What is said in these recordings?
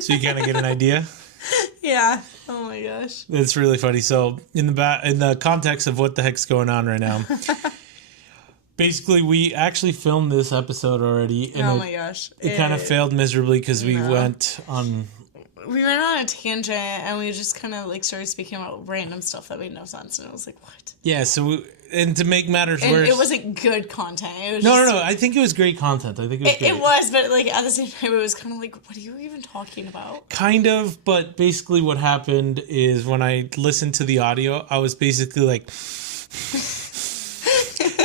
So you kind of get an idea. Yeah. Oh my gosh. It's really funny. So in the context of what the heck's going on right now, basically we actually filmed this episode already, and oh my gosh, it kind of failed miserably because we went on a tangent and we just kind of like started speaking about random stuff that made no sense, and it was like, what? Yeah. So and to make matters worse, it wasn't good content. It was no. I think it was great content. I think it was great. It was, but like at the same time, it was kind of like, what are you even talking about? Kind of, but basically what happened is when I listened to the audio, I was basically like,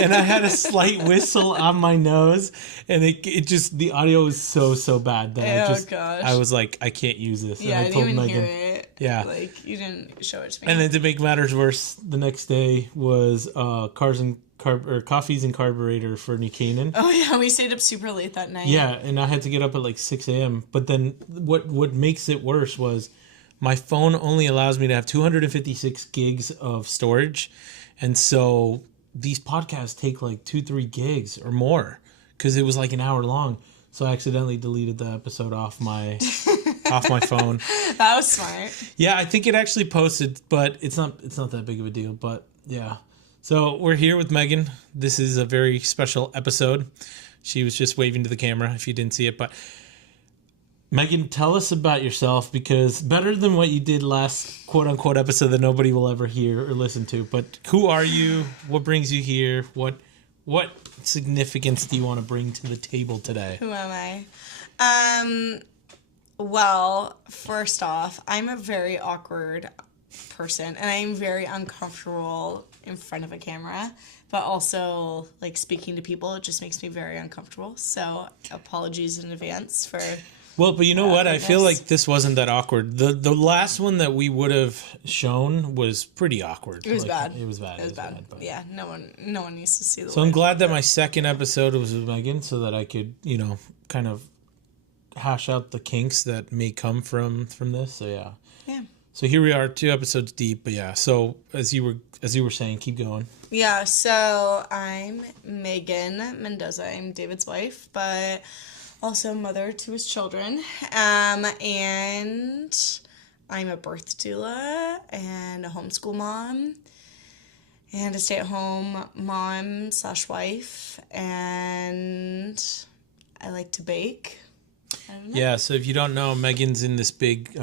and I had a slight whistle on my nose, and it just, the audio was so bad that I was like, I can't use this. Yeah, and I didn't even hear it. Yeah. Like, you didn't show it to me. And then to make matters worse, the next day was coffees and carburetor for New Canaan. Oh yeah, we stayed up super late that night. Yeah, and I had to get up at like 6 a.m. But then what makes it worse was my phone only allows me to have 256 gigs of storage. And so these podcasts take like 2-3 gigs or more because it was like an hour long. So I accidentally deleted the episode off my phone. That was smart. Yeah, I think it actually posted, but it's not that big of a deal. But yeah. So we're here with Megan. This is a very special episode. She was just waving to the camera if you didn't see it. But Megan, tell us about yourself, because better than what you did last quote-unquote episode that nobody will ever hear or listen to. But who are you? What brings you here? What significance do you want to bring to the table today? Who am I? Well, first off, I'm a very awkward person, and I'm very uncomfortable in front of a camera, but also like speaking to people, it just makes me very uncomfortable. So apologies in advance for. Well, but you know what? I feel like this wasn't that awkward. The last one that we would have shown was pretty awkward. It was bad. It was bad. It was bad. But. Yeah, no one needs to see the. So I'm glad that my second episode was with Megan, so that I could, kind of hash out the kinks that may come from this. So yeah. Yeah. So here we are, 2 episodes deep, but yeah. So as you were saying, keep going. Yeah. So I'm Megan Mendoza. I'm David's wife, but also mother to his children. And I'm a birth doula and a homeschool mom and a stay-at-home mom / wife. And I like to bake. Yeah. So if you don't know, Megan's in this big.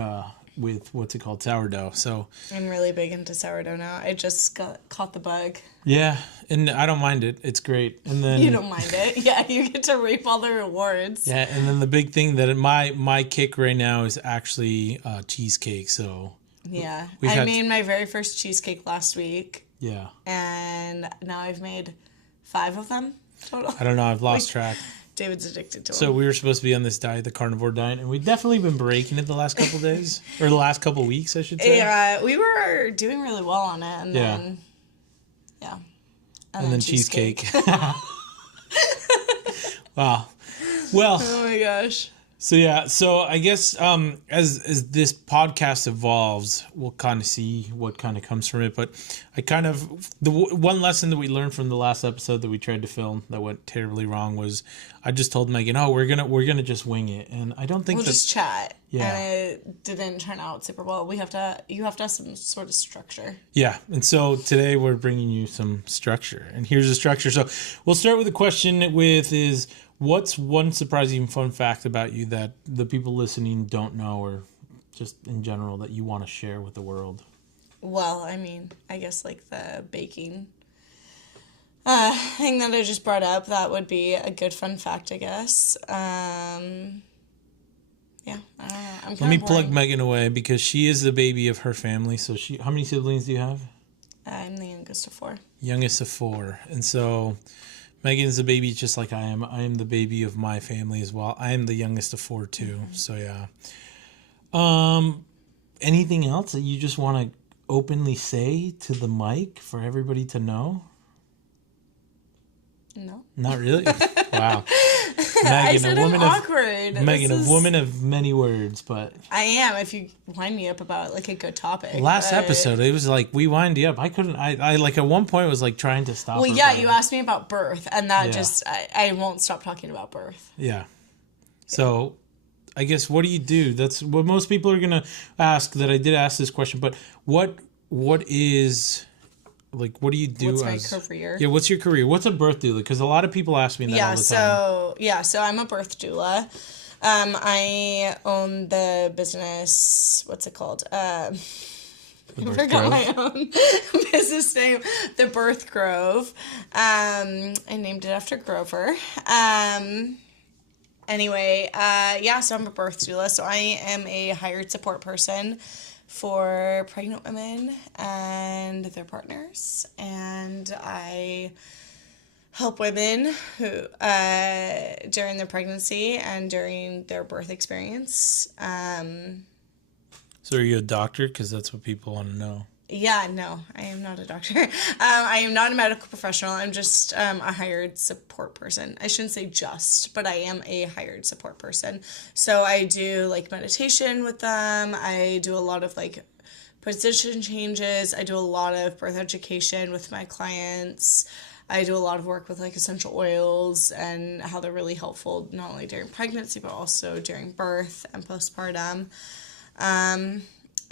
With what's it called, sourdough. So I'm really big into sourdough now. I just caught the bug. Yeah, and I don't mind it. It's great. And then you don't mind it. Yeah, you get to reap all the rewards. Yeah, and then the big thing that my kick right now is actually cheesecake. So yeah, I made my very first cheesecake last week. Yeah, and now I've made 5 of them total. I don't know. I've lost track. David's addicted to them. So we were supposed to be on this diet, the carnivore diet, and we've definitely been breaking it the last couple of days. Or the last couple of weeks, I should say. Yeah, we were doing really well on it. And then, yeah. And then cheesecake. Wow. Well. Oh my gosh. So yeah, so I guess as this podcast evolves, we'll kind of see what kind of comes from it. But the one lesson that we learned from the last episode that we tried to film that went terribly wrong was I just told Megan, we're gonna just wing it, and I don't think we'll just chat. Yeah, and it didn't turn out super well. You have to have some sort of structure. Yeah, and so today we're bringing you some structure, and here's the structure. So we'll start with a question is. What's one surprising fun fact about you that the people listening don't know, or just in general that you want to share with the world? Well, I mean, I guess like the baking thing that I just brought up, that would be a good fun fact, I guess. Yeah, I don't know. Let me plug Megan away because she is the baby of her family. So how many siblings do you have? I'm the youngest of 4. Youngest of 4. And so Megan's the baby just like I am. I am the baby of my family as well. I am the youngest of 4 too. Mm-hmm. So yeah. Anything else that you just want to openly say to the mic for everybody to know? No. Not really? Wow. Megan, I said I'm awkward. Megan, a woman of many words, but I am. If you wind me up about like a good topic. Last episode, it was like we wind you up. I couldn't. I like at one point was like trying to stop. Well, yeah, you asked me about birth, and that just I won't stop talking about birth. Yeah. So, I guess, what do you do? That's what most people are gonna ask. That I did ask this question, but what is like, what do you do? What's my career? Yeah, what's your career? What's a birth doula? Because a lot of people ask me that all the time. So I'm a birth doula. I own the business. What's it called? I forgot my own business name. The Birth Grove. I named it after Grover. Anyway, so I'm a birth doula. So I am a hired support person for pregnant women and their partners, and I help women who during their pregnancy and during their birth experience. So are you a doctor? Because that's what people want to know. Yeah, no, I am not a doctor. I am not a medical professional. I'm just a hired support person. I shouldn't say just, but I am a hired support person. So I do like meditation with them. I do a lot of like position changes. I do a lot of birth education with my clients. I do a lot of work with like essential oils and how they're really helpful not only during pregnancy but also during birth and postpartum.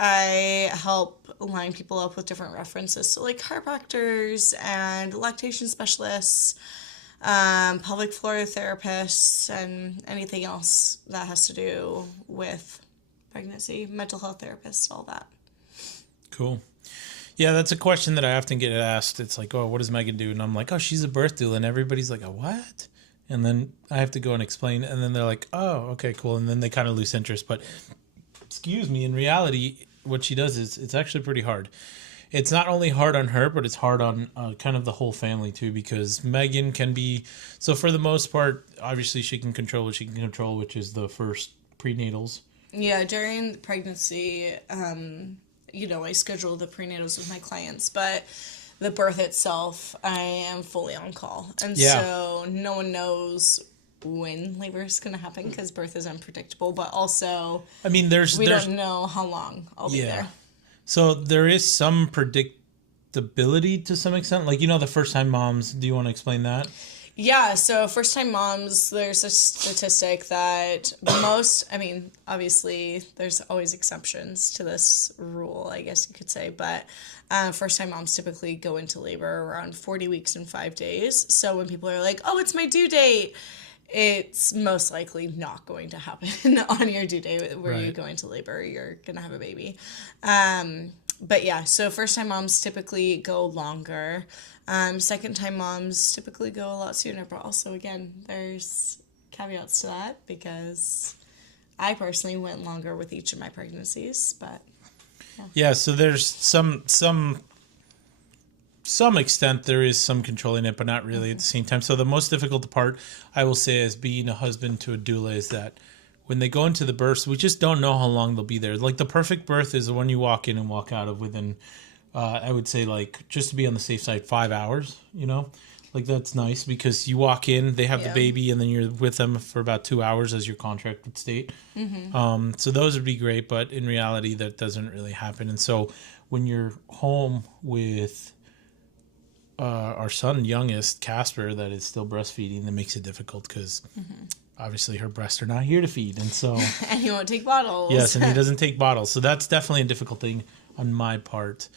I help line people up with different references, so like chiropractors and lactation specialists, pelvic floor therapists, and anything else that has to do with pregnancy, mental health therapists, all that. Cool. Yeah, that's a question that I often get asked. It's like, oh, what does Megan do? And I'm like, oh, she's a birth doula. And everybody's like, oh, what? And then I have to go and explain. And then they're like, oh, okay, cool. And then they kind of lose interest. But excuse me, in reality, what she does is it's actually pretty hard. It's not only hard on her, but it's hard on kind of the whole family too, because Megan can be, so for the most part, obviously she can control what she can control, which is the first prenatals. Yeah, during pregnancy, I schedule the prenatals with my clients, but the birth itself, I am fully on call. And so no one knows when labor is going to happen because birth is unpredictable, but also we don't know how long I'll be there. So there is some predictability to some extent, like the first time moms. Do you want to explain that? Yeah, so first time moms, there's a statistic that obviously there's always exceptions to this rule, I guess you could say, but first time moms typically go into labor around 40 weeks and 5 days. So when people are like, oh, it's my due date, it's most likely not going to happen on your due date where you go into labor. You're going to have a baby. But yeah, so first time moms typically go longer. Second time moms typically go a lot sooner. But also, again, there's caveats to that because I personally went longer with each of my pregnancies. But yeah, so there's some extent there is some controlling it, but not really at the same time. So the most difficult part, I will say, as being a husband to a doula is that when they go into the births, we just don't know how long they'll be there. Like the perfect birth is the one you walk in and walk out of within, I would say, like, just to be on the safe side, 5 hours, Like that's nice because you walk in, they have the baby, and then you're with them for about 2 hours as your contract would state. Mm-hmm. So those would be great, but in reality that doesn't really happen. And so when you're home with our son, youngest, Casper, that is still breastfeeding, that makes it difficult because obviously her breasts are not here to feed. And so... and he won't take bottles. Yes, and he doesn't take bottles. So that's definitely a difficult thing on my part.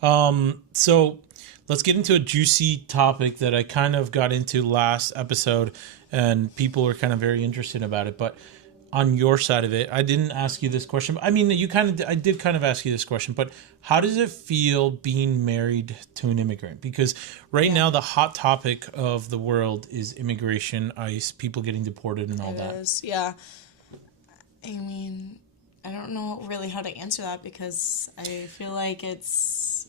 So let's get into a juicy topic that I kind of got into last episode, and people were kind of very interested about it. But on your side of it, I didn't ask you this question. I mean, I did kind of ask you this question, but how does it feel being married to an immigrant? Because right now the hot topic of the world is immigration, ICE, people getting deported and all that. It is, yeah. I mean, I don't know really how to answer that because I feel like it's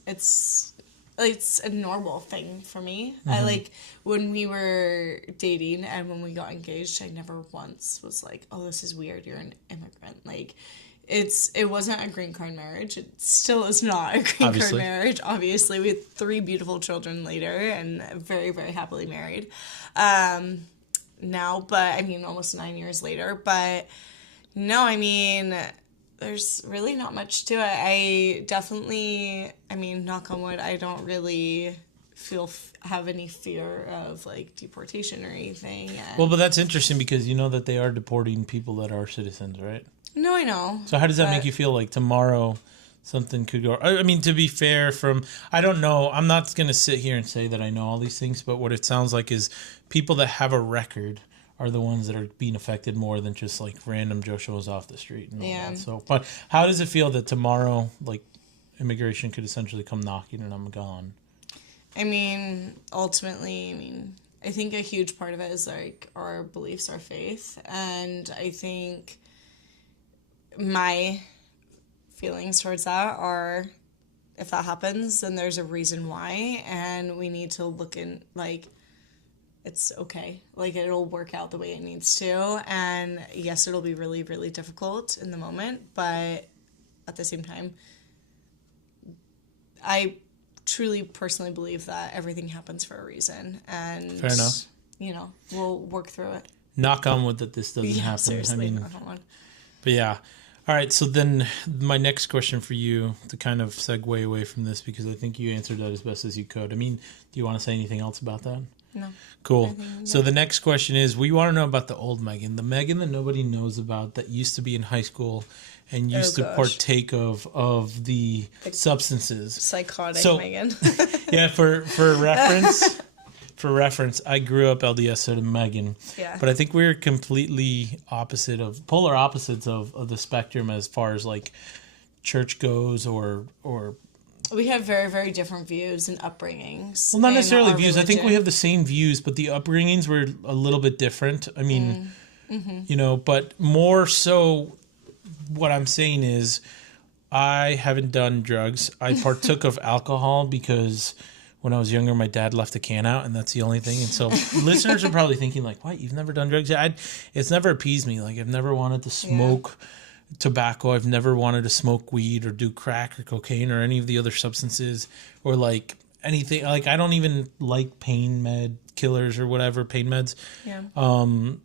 a normal thing for me. Mm-hmm. I like when we were dating and when we got engaged, I never once was like, oh, this is weird, you're an immigrant. Like it wasn't a green card marriage. It still is not a green card marriage. Obviously, we had 3 beautiful children later and very, very happily married. Now, but I mean almost 9 years later. But no, I mean, there's really not much to it. I definitely, knock on wood, I don't really have any fear of like deportation or anything. And Well, but that's interesting because you know that they are deporting people that are citizens, right? no, I know. So how does that make you feel? Like tomorrow, something could go. I mean, to be fair, I don't know. I'm not going to sit here and say that I know all these things, but what it sounds like is people that have a record are the ones that are being affected more than just like random Joe shows off the street. And all that. So, but how does it feel that tomorrow, like, immigration could essentially come knocking and I'm gone? I mean, ultimately, I think a huge part of it is like our beliefs, our faith, and I think my feelings towards that are, if that happens, then there's a reason why, and we need to look in, like, it's okay. Like, it'll work out the way it needs to, and yes, it'll be really, really difficult in the moment, but at the same time, I truly personally believe that everything happens for a reason, and fair enough. You know, we'll work through it. Knock on wood that this doesn't happen. Seriously, knock on wood. But yeah. All right, so then my next question for you, to kind of segue away from this, because I think you answered that as best as you could. I mean, do you want to say anything else about that? No. Cool. So the next question is, we want to know about the old Megan, the Megan that nobody knows about, that used to be in high school and used to partake of the substances. Psychotic Megan. Yeah, for reference, I grew up LDS, so did Megan. Yeah. But I think we're completely polar opposites of the spectrum as far as like church goes or we have very, very different views and upbringings. Well, not necessarily views. Religion. I think we have the same views, but the upbringings were a little bit different. I mean, you know, but more so what I'm saying is I haven't done drugs. I partook of alcohol because when I was younger, my dad left a can out, and that's the only thing. And so listeners are probably thinking, like, what? You've never done drugs? Yeah, it's never appeased me. Like, I've never wanted to smoke tobacco. I've never wanted to smoke weed or do crack or cocaine or any of the other substances or, like, anything. Like, I don't even like pain med killers or whatever, pain meds. Yeah.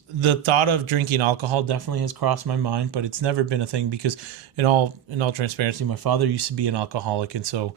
The thought of drinking alcohol definitely has crossed my mind, but it's never been a thing because in all transparency, my father used to be an alcoholic, and so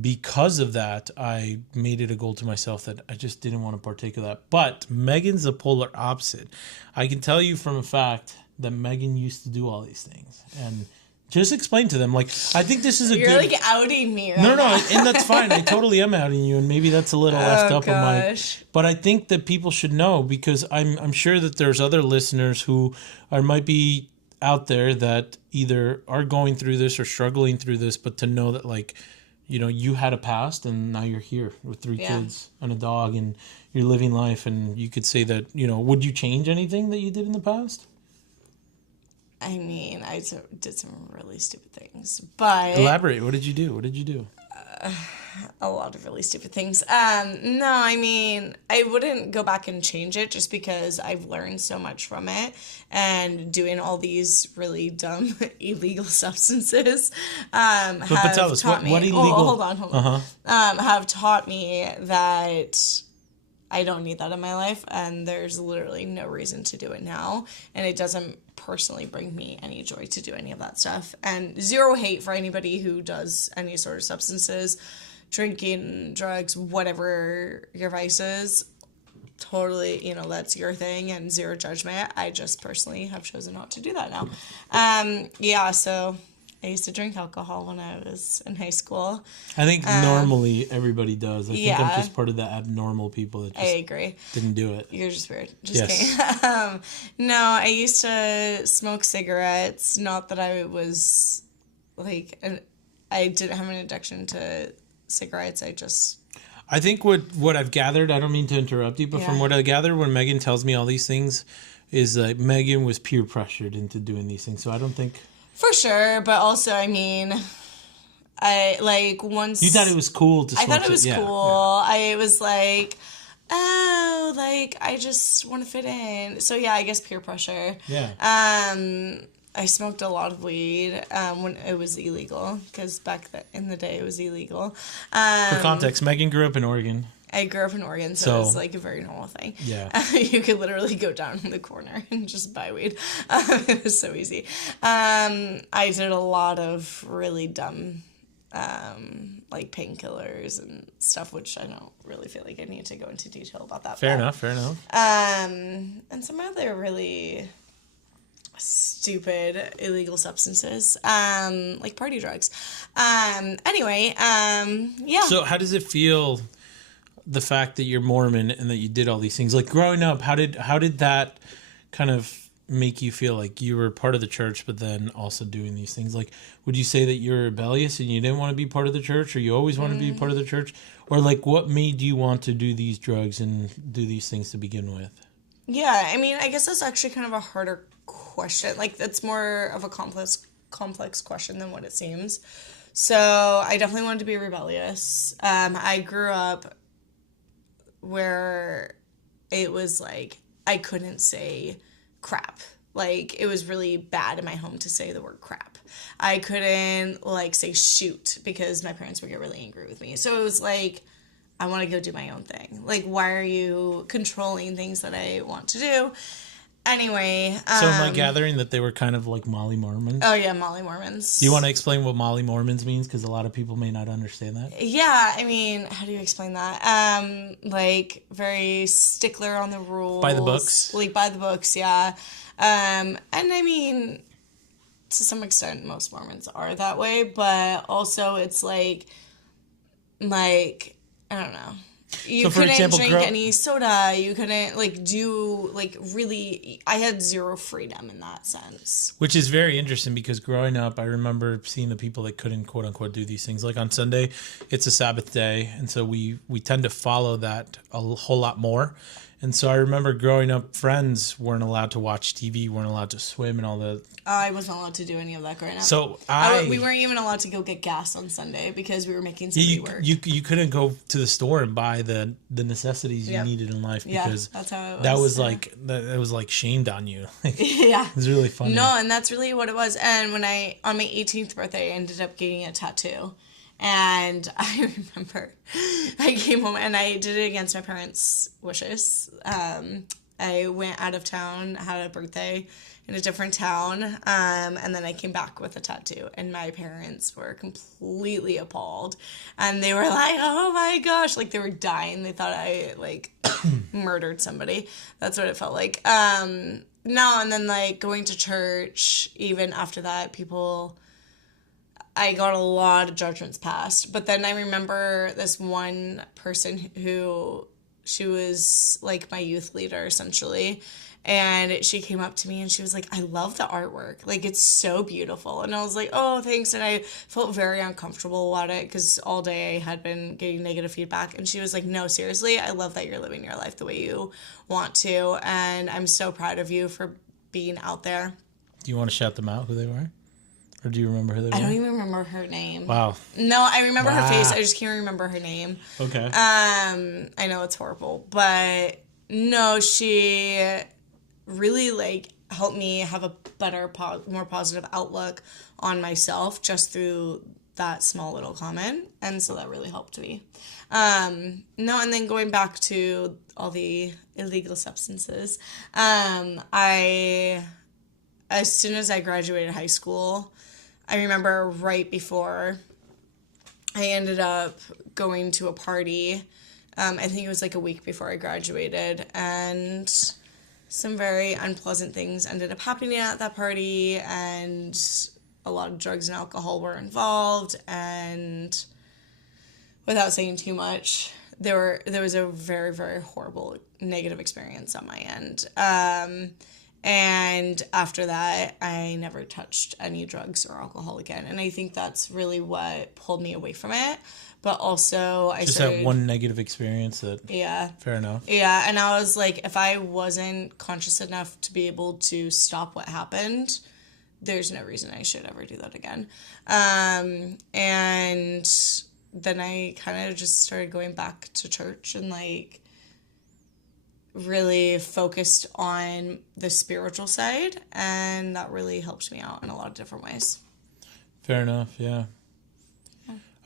because of that, I made it a goal to myself that I just didn't want to partake of that. But Megan's the polar opposite. I can tell you from a fact that Megan used to do all these things. And just explain to them. Like, I think this is a You're like outing me right No, now. and that's fine. I totally am outing you, and maybe that's a little left up on my... But I think that people should know, because I'm sure that there's other listeners who might be out there that either are going through this or struggling through this, but to know that, like, you know, you had a past and now you're here with 3 kids and a dog and you're living life, and you could say that, you know, would you change anything that you did in the past? I mean, I did some really stupid things, but... Elaborate. What did you do? A lot of really stupid things. No, I mean, I wouldn't go back and change it just because I've learned so much from it, and doing all these really dumb illegal substances but tell us, what illegal... hold on. Have taught me that I don't need that in my life, and there's literally no reason to do it now, and it doesn't personally bring me any joy to do any of that stuff. And zero hate for anybody who does any sort of substances, drinking, drugs, whatever your vice is. Totally, you know, that's your thing, and zero judgment. I just personally have chosen not to do that now. So I used to drink alcohol when I was in high school. I think normally everybody does. I think I'm just part of the abnormal people that just I agree. Didn't do it. You're just weird. Just kidding. No, I used to smoke cigarettes. Not that I was like, I didn't have an addiction to cigarettes. I think what I've gathered, I don't mean to interrupt you, but from what I gathered when Megan tells me all these things, is that Megan was peer pressured into doing these things. So I don't think... For sure, but also, I mean, I, like, once... You thought it was cool to smoke. I thought it was cool. Yeah. I was like, oh, like, I just want to fit in. So, yeah, I guess peer pressure. Yeah. I smoked a lot of weed when it was illegal, because back in the day it was illegal. For context, Megan grew up in Oregon. I grew up in Oregon, so it was like a very normal thing. Yeah. You could literally go down in the corner and just buy weed. It was so easy. I did a lot of really dumb like painkillers and stuff, which I don't really feel like I need to go into detail about that. Fair enough. And some other really stupid illegal substances, like party drugs. Anyway, yeah. So how does it feel, the fact that you're Mormon and that you did all these things? Like growing up, how did that kind of make you feel, like you were part of the church but then also doing these things? Like, would you say that you're rebellious and you didn't want to be part of the church, or you always wanted to be part of the church? Or like, what made you want to do these drugs and do these things to begin with? Yeah, I mean, I guess that's actually kind of a harder question. Like, that's more of a complex question than what it seems. So I definitely wanted to be rebellious. I grew up where it was like I couldn't say crap. Like, it was really bad in my home to say the word crap. I couldn't, like, say shoot because my parents would get really angry with me. So it was like, I want to go do my own thing. Like, why are you controlling things that I want to do? Anyway. So am I gathering that they were kind of like Molly Mormons? Oh, yeah, Molly Mormons. Do you want to explain what Molly Mormons means? Because a lot of people may not understand that. Yeah, I mean, how do you explain that? Like, very stickler on the rules. By the books? Like, by the books, yeah. And I mean, to some extent, most Mormons are that way, but also it's like, I don't know. You couldn't drink any soda. You couldn't, like, do, like, really... I had zero freedom in that sense. Which is very interesting because growing up, I remember seeing the people that couldn't, quote-unquote, do these things. Like on Sunday, it's a Sabbath day, and so we tend to follow that a whole lot more. And so I remember growing up, friends weren't allowed to watch TV, weren't allowed to swim and all that. I wasn't allowed to do any of that growing up. So we weren't even allowed to go get gas on Sunday because we were making somebody work. You couldn't go to the store and buy the necessities you needed in life because that's how it was. That was like shamed on you. Yeah. It was really funny. No, and that's really what it was. And when on my 18th birthday, I ended up getting a tattoo. And I remember I came home and I did it against my parents' wishes. I went out of town, had a birthday in a different town, and then I came back with a tattoo. And my parents were completely appalled. And they were like, oh my gosh, like they were dying. They thought I like murdered somebody. That's what it felt like. No, and then like going to church, even after that, I got a lot of judgments passed. But then I remember this one person who, she was like my youth leader essentially. And she came up to me and she was like, I love the artwork. Like, it's so beautiful. And I was like, oh, thanks. And I felt very uncomfortable about it because all day I had been getting negative feedback. And she was like, no, seriously, I love that you're living your life the way you want to. And I'm so proud of you for being out there. Do you want to shout them out who they were? Or do you remember who they were? I don't even remember her name. Wow. No, I remember her face. I just can't remember her name. Okay. I know it's horrible, but no, she really like helped me have a better, more positive outlook on myself just through that small little comment, and so that really helped me. No, and then going back to all the illegal substances, as soon as I graduated high school, I remember right before I ended up going to a party. I think it was like a week before I graduated, and some very unpleasant things ended up happening at that party, and a lot of drugs and alcohol were involved, and without saying too much, there was a very, very horrible negative experience on my end. And after that, I never touched any drugs or alcohol again. And I think that's really what pulled me away from it. But also, I started... that one negative experience that... Yeah. Fair enough. Yeah, and I was like, if I wasn't conscious enough to be able to stop what happened, there's no reason I should ever do that again. And then I kind of just started going back to church and, like, really focused on the spiritual side, and that really helped me out in a lot of different ways. Fair enough, yeah.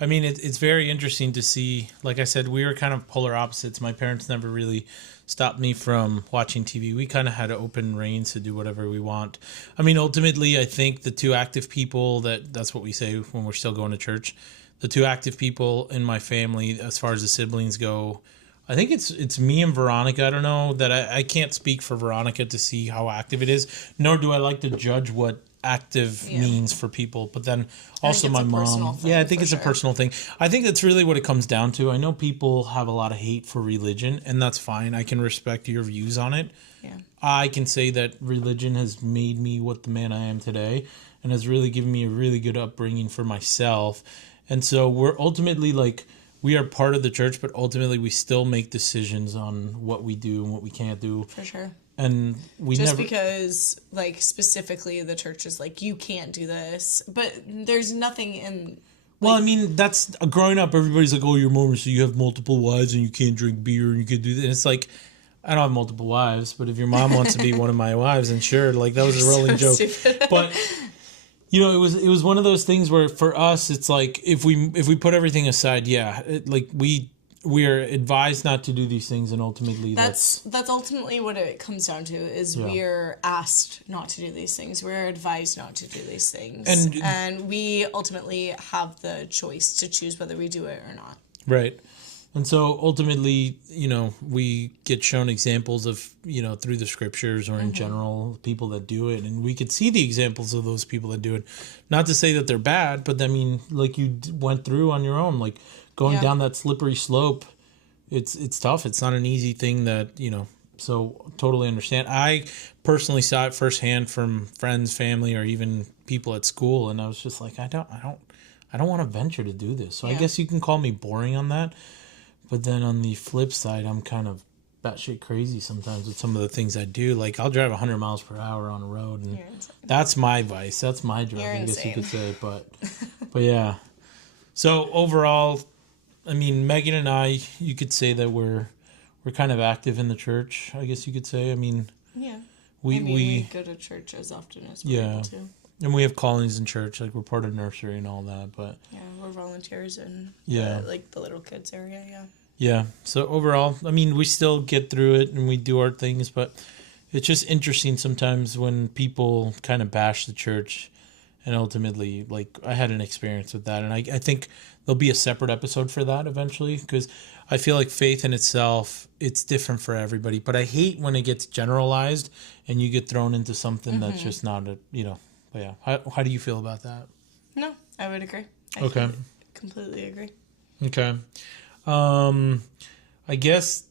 I mean, it's very interesting to see. Like I said, we were kind of polar opposites. My parents never really stopped me from watching TV. We kind of had open reins to do whatever we want. I mean, ultimately, I think the two active people, that's what we say when we're still going to church, the two active people in my family, as far as the siblings go, I think it's me and Veronica. I don't know that I can't speak for Veronica to see how active it is, nor do I like to judge what active means for people. But then also my mom. Yeah, I think it's a personal thing. I think that's really what it comes down to. I know people have a lot of hate for religion, and that's fine. I can respect your views on it. Yeah. I can say that religion has made me what the man I am today, and has really given me a really good upbringing for myself. And so we're ultimately we are part of the church, but ultimately we still make decisions on what we do and what we can't do. For sure. And we just never... because, specifically the church is you can't do this. But there's nothing in... Well, I mean, that's... Growing up, everybody's like, oh, you're Mormon, so you have multiple wives and you can't drink beer and you can do that. And it's like, I don't have multiple wives, but if your mom wants to be one of my wives, then sure, that was a rolling joke. Stupid. But... it was one of those things where for us it's if we put everything aside, we are advised not to do these things, and ultimately that's ultimately what it comes down to is we're asked not to do these things. We're advised not to do these things, and we ultimately have the choice to choose whether we do it or not. Right. And so ultimately, we get shown examples of, through the scriptures or in general, people that do it. And we could see the examples of those people that do it. Not to say that they're bad, but I mean, you went through on your own, going down that slippery slope. It's tough. It's not an easy thing that, so totally understand. I personally saw it firsthand from friends, family, or even people at school. And I was just like, I don't want to venture to do this. So I guess you can call me boring on that. But then on the flip side, I'm kind of batshit crazy sometimes with some of the things I do. I'll drive 100 miles per hour on a road, and that's my vice. That's my drug, I guess you could say. But yeah. So overall, I mean, Megan and I, you could say that we're kind of active in the church, I guess you could say. I mean, we go to church as often as we're able to. And we have callings in church, we're part of nursery and all that, but... Yeah, we're volunteers in the little kids area, Yeah, so overall, I mean, we still get through it and we do our things, but it's just interesting sometimes when people kind of bash the church, and ultimately, I had an experience with that, and I think there'll be a separate episode for that eventually, because I feel like faith in itself, it's different for everybody, but I hate when it gets generalized and you get thrown into something that's just not But yeah, how do you feel about that? No, I would agree. I completely agree. Okay. I guess,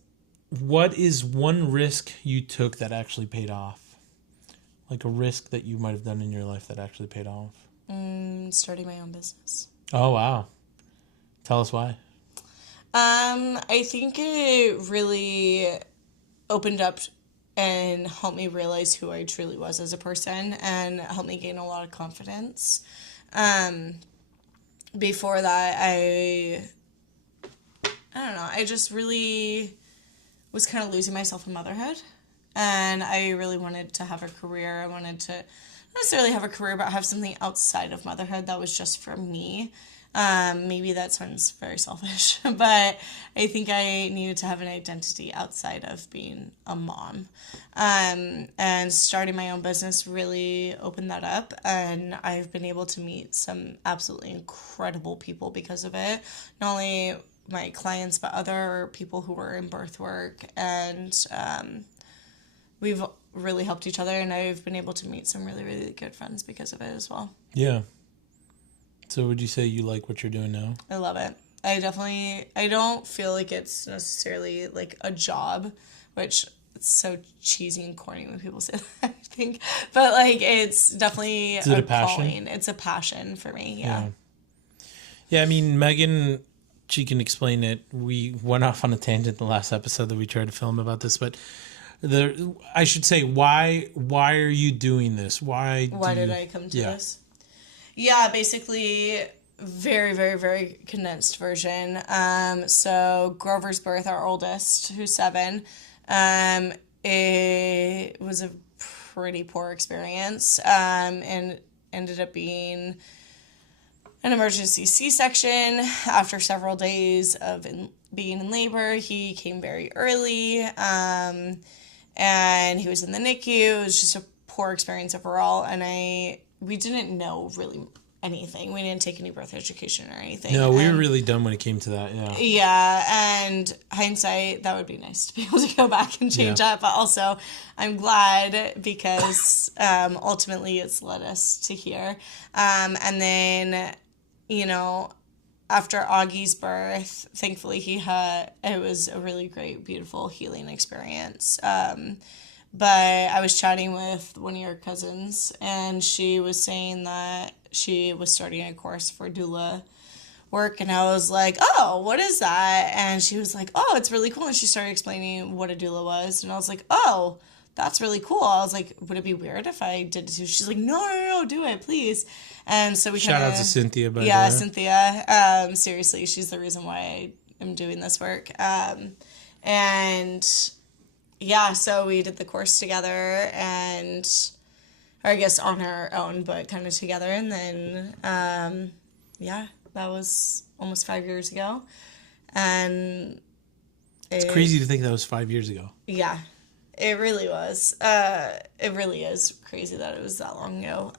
what is one risk you took that actually paid off? A risk that you might have done in your life that actually paid off? Starting my own business. Oh, wow. Tell us why. I think it really opened up and helped me realize who I truly was as a person, and helped me gain a lot of confidence. Before that, I don't know, I just really was kind of losing myself in motherhood, and I really wanted to have a career. I wanted to not necessarily have a career, but have something outside of motherhood that was just for me. Maybe that sounds very selfish, but I think I needed to have an identity outside of being a mom. And starting my own business really opened that up, and I've been able to meet some absolutely incredible people because of it. Not only my clients, but other people who were in birth work, and we've really helped each other, and I've been able to meet some really, really good friends because of it as well. Yeah. So would you say you like what you're doing now? I love it. I don't feel like it's necessarily a job, which it's so cheesy and corny when people say that, I think. But it's definitely a calling. It's a passion for me, yeah. Yeah, I mean, Megan, she can explain it. We went off on a tangent the last episode that we tried to film about this, but I should say, why are you doing this? Why did I come to this? Yeah, basically, very, very, very condensed version. So Grover's birth, our oldest, who's 7, it was a pretty poor experience, and ended up being an emergency C-section. After several days of being in labor, he came very early, and he was in the NICU. It was just a poor experience overall, and we didn't know really anything. We didn't take any birth education or anything. No, we were really dumb when it came to that. Yeah. Yeah, and hindsight, that would be nice to be able to go back and change that. But also, I'm glad because ultimately it's led us to here. And then, you know, after Augie's birth, thankfully it was a really great, beautiful healing experience. But I was chatting with one of your cousins, and she was saying that she was starting a course for doula work, and I was like, oh, what is that? And she was like, oh, it's really cool. And she started explaining what a doula was, and I was like, oh, that's really cool. I was like, would it be weird if I did it too? She's like, no, do it, please. And so we shout out to Cynthia, by the way. Yeah, Cynthia. Seriously, she's the reason why I am doing this work. And yeah, so we did the course together, and or I guess on our own, but kind of together. And then, yeah, that was almost 5 years ago. And it's crazy to think that was 5 years ago. Yeah, it really was. It really is crazy that it was that long ago.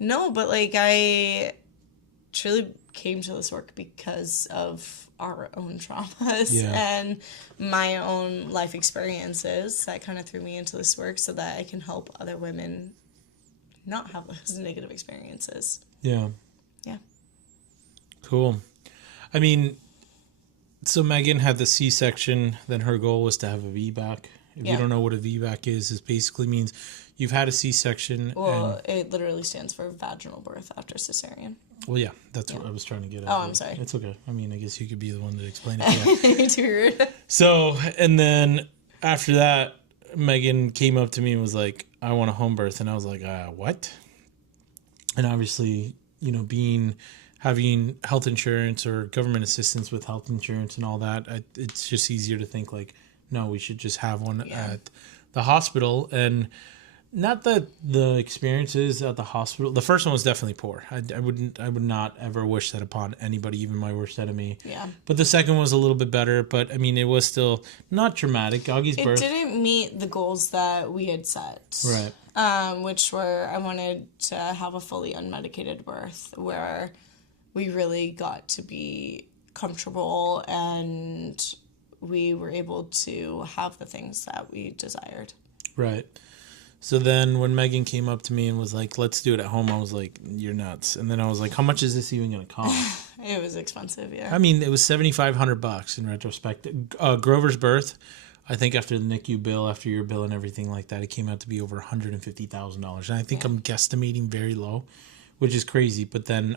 No, but like I truly came to this work because of our own traumas and my own life experiences that kind of threw me into this work so that I can help other women not have those negative experiences. Yeah. Yeah. Cool. I mean, so Megan had the C-section, then her goal was to have a VBAC. If you don't know what a VBAC is, it basically means you've had a C-section. Well, it literally stands for vaginal birth after cesarean. Well, yeah, that's what I was trying to get at. Oh, I'm sorry. It's okay. I mean, I guess you could be the one to explain it. Yeah. Too rude. So, and then after that, Megan came up to me and was like, I want a home birth. And I was like, what? And obviously, you know, having health insurance or government assistance with health insurance and all that, it's just easier to think like, no, we should just have one at the hospital. And not that the experiences at the hospital, the first one was definitely poor. I would not ever wish that upon anybody, even my worst enemy. Yeah. But the second was a little bit better. But I mean, it was still not traumatic. Augie's birth. It didn't meet the goals that we had set. Right. Which were, I wanted to have a fully unmedicated birth where we really got to be comfortable and we were able to have the things that we desired. Right. So then when Megan came up to me and was like, let's do it at home, I was like, you're nuts. And then I was like, how much is this even going to cost? It was expensive, yeah. I mean, it was $7,500 in retrospect. Grover's birth, I think after the NICU bill, after your bill and everything like that, it came out to be over $150,000. And I think I'm guesstimating very low, which is crazy. But then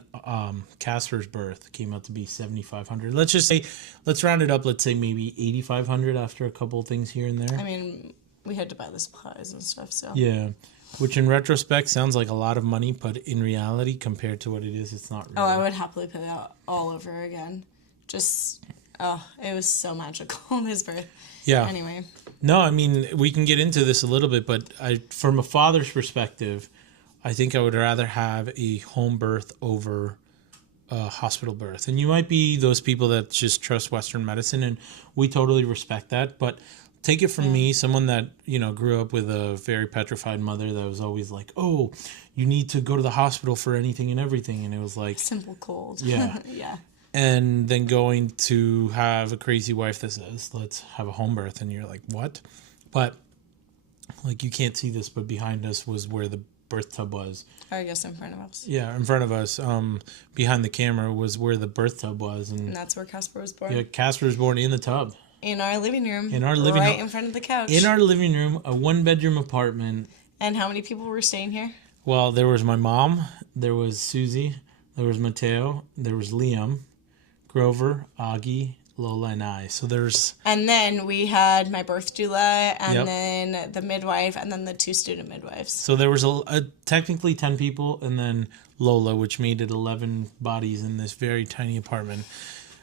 Casper's birth came out to be $7,500. Let's just say, let's round it up. Let's say maybe $8,500 after a couple of things here and there. I mean, we had to buy the supplies and stuff, so. Yeah, which in retrospect sounds like a lot of money, but in reality, compared to what it is, it's not really. Oh, I would happily pay that all over again. Just, it was so magical, his birth. Yeah. Anyway. No, I mean, we can get into this a little bit, but from a father's perspective, I think I would rather have a home birth over a hospital birth. And you might be those people that just trust Western medicine, and we totally respect that, but take it from me, someone that, you know, grew up with a very petrified mother that was always like, oh, you need to go to the hospital for anything and everything. And it was like... simple cold. Yeah. Yeah. And then going to have a crazy wife that says, let's have a home birth. And you're like, what? But, like, you can't see this, but behind us was where the birth tub was. Or I guess in front of us. Yeah, in front of us. Behind the camera was where the birth tub was. And that's where Casper was born. Yeah, Casper was born in the tub. In our living room. Right in front of the couch. In our living room, a 1-bedroom apartment. And how many people were staying here? Well, there was my mom, there was Susie, there was Mateo, there was Liam, Grover, Augie, Lola, and I. So there's... And then we had my birth doula, and then the midwife, and then the 2 student midwives. So there was technically 10 people, and then Lola, which made it 11 bodies in this very tiny apartment.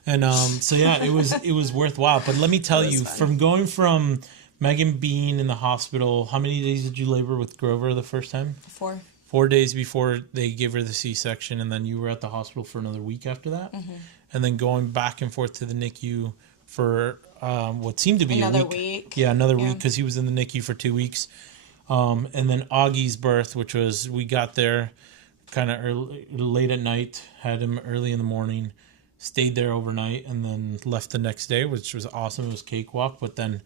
And so yeah, it was worthwhile. But let me tell you, from going from Megan being in the hospital, how many days did you labor with Grover the first time? 4. 4 days before they gave her the C-section, and then you were at the hospital for another week after that, and then going back and forth to the NICU for what seemed to be another a week. week. Yeah, another week because he was in the NICU for 2 weeks, and then Augie's birth, which was we got there. kind of late at night, had him early in the morning, stayed there overnight, and then left the next day, which was awesome. It was cakewalk, but then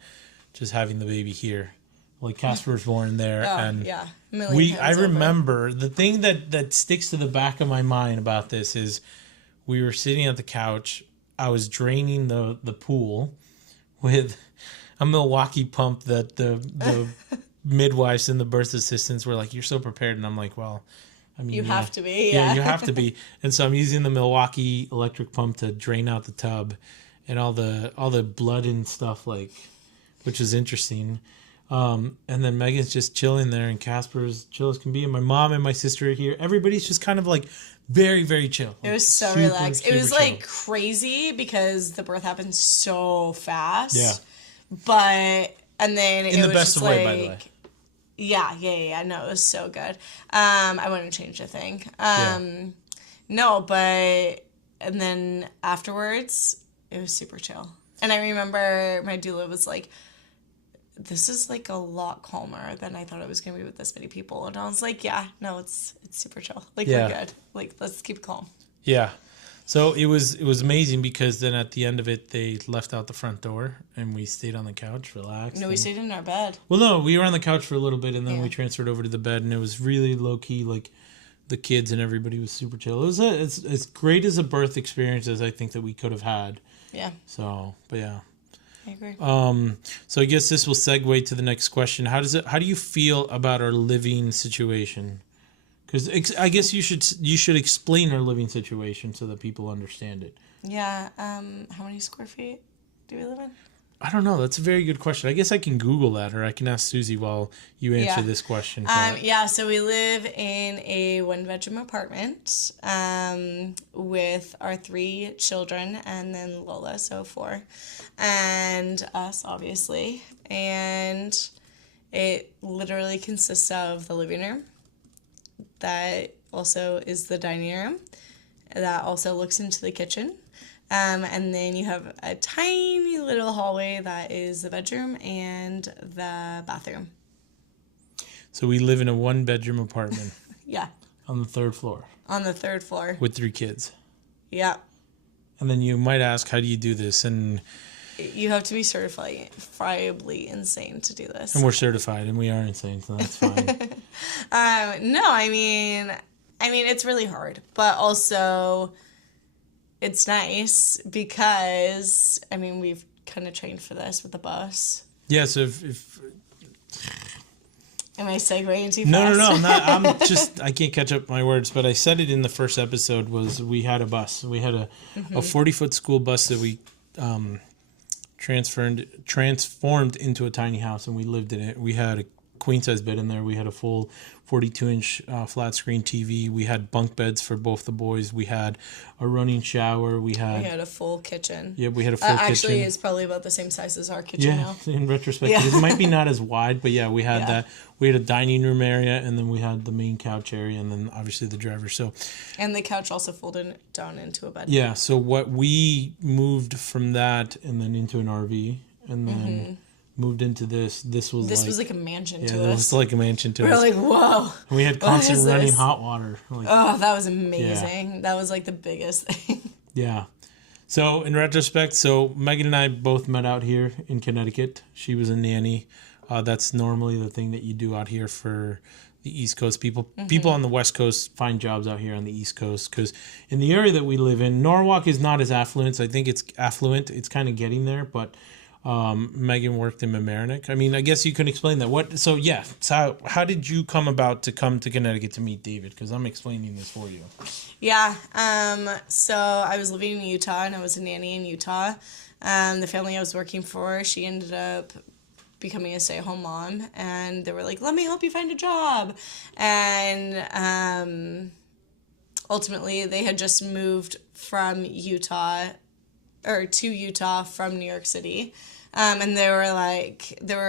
just having the baby here. Like Casper was born there, and yeah. I remember the thing that sticks to the back of my mind about this is we were sitting at the couch. I was draining the pool with a Milwaukee pump that the midwives and the birth assistants were like, "You're so prepared," and I'm like, "Well, I mean, You have to be, yeah, you have to be." And so I'm using the Milwaukee electric pump to drain out the tub and all the blood and stuff, like, which is interesting. And then Megan's just chilling there, and Casper's chill as can be, and my mom and my sister are here. Everybody's just kind of like very, very chill. It was so relaxed. It was like crazy because the birth happened so fast. Yeah. But and then in the best of way, by the way. Yeah. No, it was so good. I wouldn't change a thing. No, but and then afterwards it was super chill. And I remember my doula was like, "This is like a lot calmer than I thought it was gonna be with this many people." And I was like, "Yeah, no, it's super chill. Like we're good. Like let's keep it calm." Yeah. So it was amazing because then at the end of it, they left out the front door and we stayed on the couch, relaxed. No, we stayed in our bed. Well, no, we were on the couch for a little bit and then we transferred over to the bed, and it was really low key. Like the kids and everybody was super chill. It was as great as a birth experience as I think that we could have had. Yeah. So, but yeah. I agree. So I guess this will segue to the next question. How do you feel about our living situation? Because I guess you should explain our living situation so that people understand it. Yeah. How many square feet do we live in? I don't know. That's a very good question. I guess I can Google that, or I can ask Susie while you answer this question. So we live in a 1-bedroom apartment with our 3 children and then Lola, so 4, and us, obviously. And it literally consists of the living room. That also is the dining room. That also looks into the kitchen. And then you have a tiny little hallway that is the bedroom and the bathroom. So we live in a 1-bedroom apartment. Yeah. On the 3rd floor. On the 3rd floor. With 3 kids. Yeah. And then you might ask, how do you do this? And you have to be certifiably insane to do this. And we're certified, and we are insane, so that's fine. No, I mean, it's really hard, but also it's nice because, we've kind of trained for this with the bus. Yeah, so if Am I segueing too fast? No. I can't catch up my words, but I said it in the first episode was we had a bus. We had a 40-foot school bus that we transformed into a tiny house, and we lived in it. We had a queen-size bed in there. We had a full 42-inch flat-screen TV. We had bunk beds for both the boys. We had a running shower. We had a full kitchen. Yeah, we had a full kitchen. Actually, it's probably about the same size as our kitchen now. In retrospect. Yeah. It might be not as wide, but yeah, we had that. We had a dining room area, and then we had the main couch area, and then obviously the driver. And the couch also folded down into a bed. Yeah, so what we moved from that and then into an RV, and then moved into this. This was like a mansion to us. Yeah, it was like a mansion to us. We're like, whoa. And we had constant running hot water. That was amazing. Yeah. That was like the biggest thing. Yeah. So in retrospect, Megan and I both met out here in Connecticut. She was a nanny. That's normally the thing that you do out here for the East Coast people. People on the West Coast find jobs out here on the East Coast because in the area that we live in, Norwalk is not as affluent. I think it's affluent. It's kind of getting there, but Megan worked in Mamaroneck. I guess you can explain that. So how did you come to Connecticut to meet David? Because I'm explaining this for you. Yeah. So I was living in Utah, and I was a nanny in Utah. The family I was working for, she ended up becoming a stay-at-home mom, and they were like, "Let me help you find a job." And ultimately, they had just moved from Utah from New York City. And there were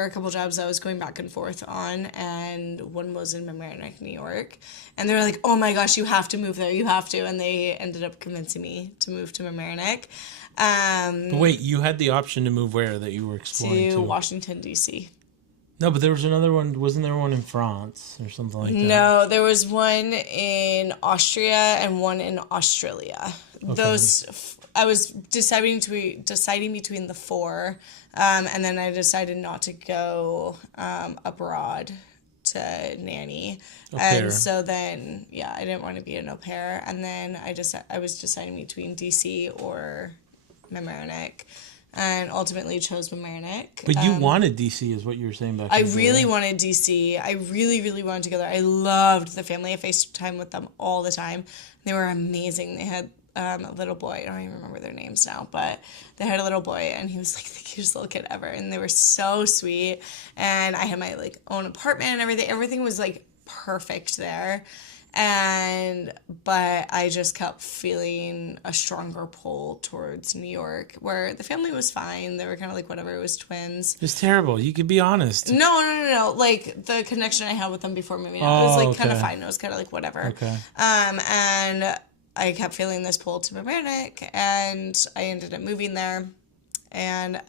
a couple jobs I was going back and forth on, and one was in Mamaroneck, New York. And they were like, "Oh my gosh, you have to move there, you have to." And they ended up convincing me to move to Mamaroneck. But wait, you had the option to move where that you were exploring to? Washington, D.C. No, but there was another one. Wasn't there one in France or something like that? No, there was one in Austria and one in Australia. I was deciding between the four, and then I decided not to go abroad to nanny, and so then I didn't want to be an au pair, and then I was deciding between DC or Mamaroneck, and ultimately chose Mamaroneck. But you wanted DC, is what you were saying back. I really wanted DC. I really, really wanted to go there. I loved the family. I FaceTime with them all the time. They were amazing. They had a little boy. I don't even remember their names now, but they had a little boy, and he was like the cutest little kid ever. And they were so sweet. And I had my like own apartment and everything. Everything was like perfect there. But I just kept feeling a stronger pull towards New York, where the family was fine. They were kind of like whatever. It was twins. It's terrible. You could be honest. No. Like the connection I had with them before moving out, it was like kind of fine. It was kind of like whatever. Okay. And I kept feeling this pull to Mamaroneck, and I ended up moving there, and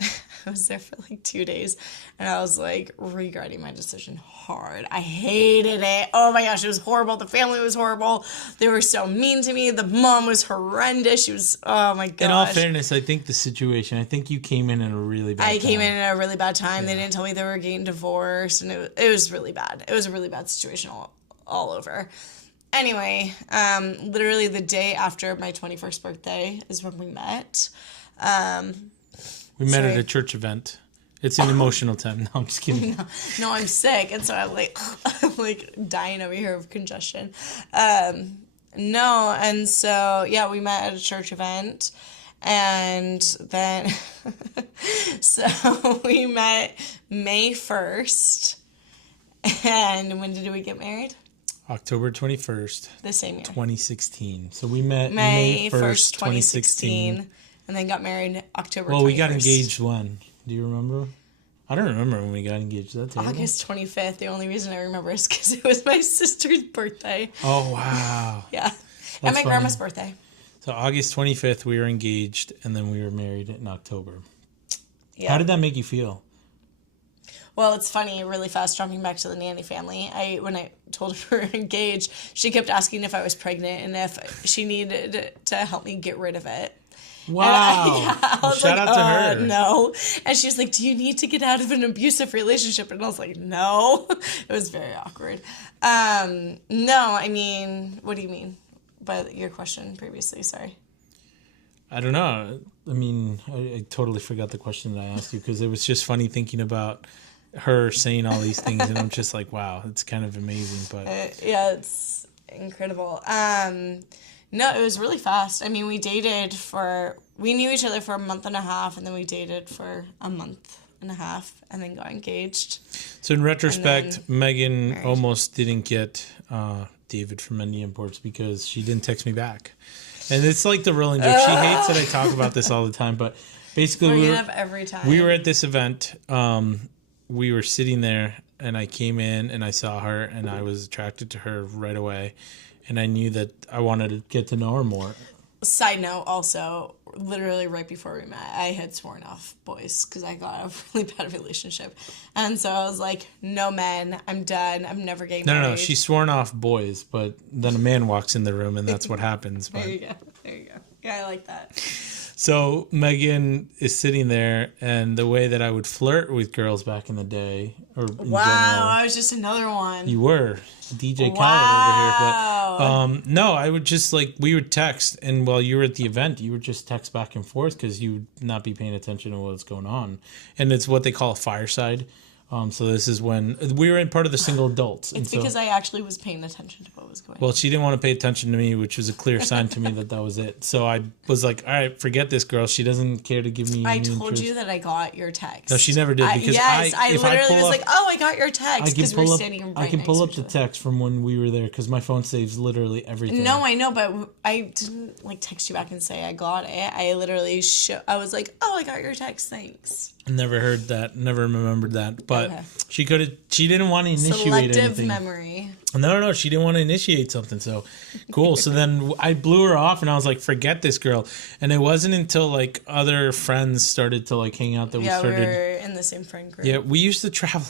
I was there for like 2 days, and I was like regretting my decision hard. I hated it. Oh my gosh, it was horrible. The family was horrible. They were so mean to me. The mom was horrendous. She was, oh my gosh. In all fairness, I think I think you came in a really bad time. I came in at a really bad time. They didn't tell me they were getting divorced, and it was really bad. It was a really bad situation all over. Anyway, literally the day after my 21st birthday is when we met. We met at a church event. It's an emotional time. No, I'm just kidding. No, I'm sick, and so I'm like dying over here of congestion. No, and so we met at a church event, and then so we met May 1st, and when did we get married? October 21st. The same year. 2016. So we met May 1st, 2016. And then got married October 21st. Well, we got engaged when? Do you remember? I don't remember when we got engaged. That's August 25th. The only reason I remember is because it was my sister's birthday. Oh, wow. Yeah. And my grandma's birthday. So August 25th, we were engaged, and then we were married in October. Yeah. How did that make you feel? Well, it's funny, really fast, jumping back to the nanny family. When I told her we were engaged, she kept asking if I was pregnant and if she needed to help me get rid of it. Wow. Shout out to her. No. And she was like, do you need to get out of an abusive relationship? And I was like, no. It was very awkward. No, I mean, what do you mean by your question previously? Sorry. I don't know. I mean, I totally forgot the question that I asked you because it was just funny thinking about her saying all these things, and I'm just like, wow, it's kind of amazing. But it's incredible. No, it was really fast. I mean, we knew each other for a month and a half, and then we dated for a month and a half, and then got engaged. So in retrospect, Megan almost didn't get David from Mendy Imports because she didn't text me back. And it's like the rolling joke. She hates that I talk about this all the time, but basically we were at this event. We were sitting there, and I came in, and I saw her, and I was attracted to her right away. And I knew that I wanted to get to know her more. Side note, also, literally right before we met, I had sworn off boys because I got a really bad relationship. And so I was like, no men, I'm done. I'm never getting married. No, she's sworn off boys, but then a man walks in the room, and that's what happens. But. There you go. Yeah, I like that. So Megan is sitting there, and the way that I would flirt with girls back in the day, or in general, I was just another one. You were DJ Khaled over here, but no, I would just we would text, and while you were at the event, you would just text back and forth because you would not be paying attention to what's going on, and it's what they call a fireside. So this is when we were in part of the single adults. It's because I actually was paying attention to what was going on. Well, she didn't want to pay attention to me, which was a clear sign to me that was it. So I was like, all right, forget this girl. She doesn't care to give me any interest. You that I got your text. No, she never did. Because I literally was like, oh, I got your text because we were standing right next to each other. I can pull up the text from when we were there because my phone saves literally everything. No, I know, but I didn't text you back and say I got it. I literally I was like, oh, I got your text, thanks. Never heard that. Never remembered that. But Okay. she could have. She didn't want to initiate Selective anything. memory. No. She didn't want to initiate something. So cool. So then I blew her off, and I was like, "Forget this girl." And it wasn't until like other friends started to like hang out that we started. We were in the same friend group. Yeah, we used to travel.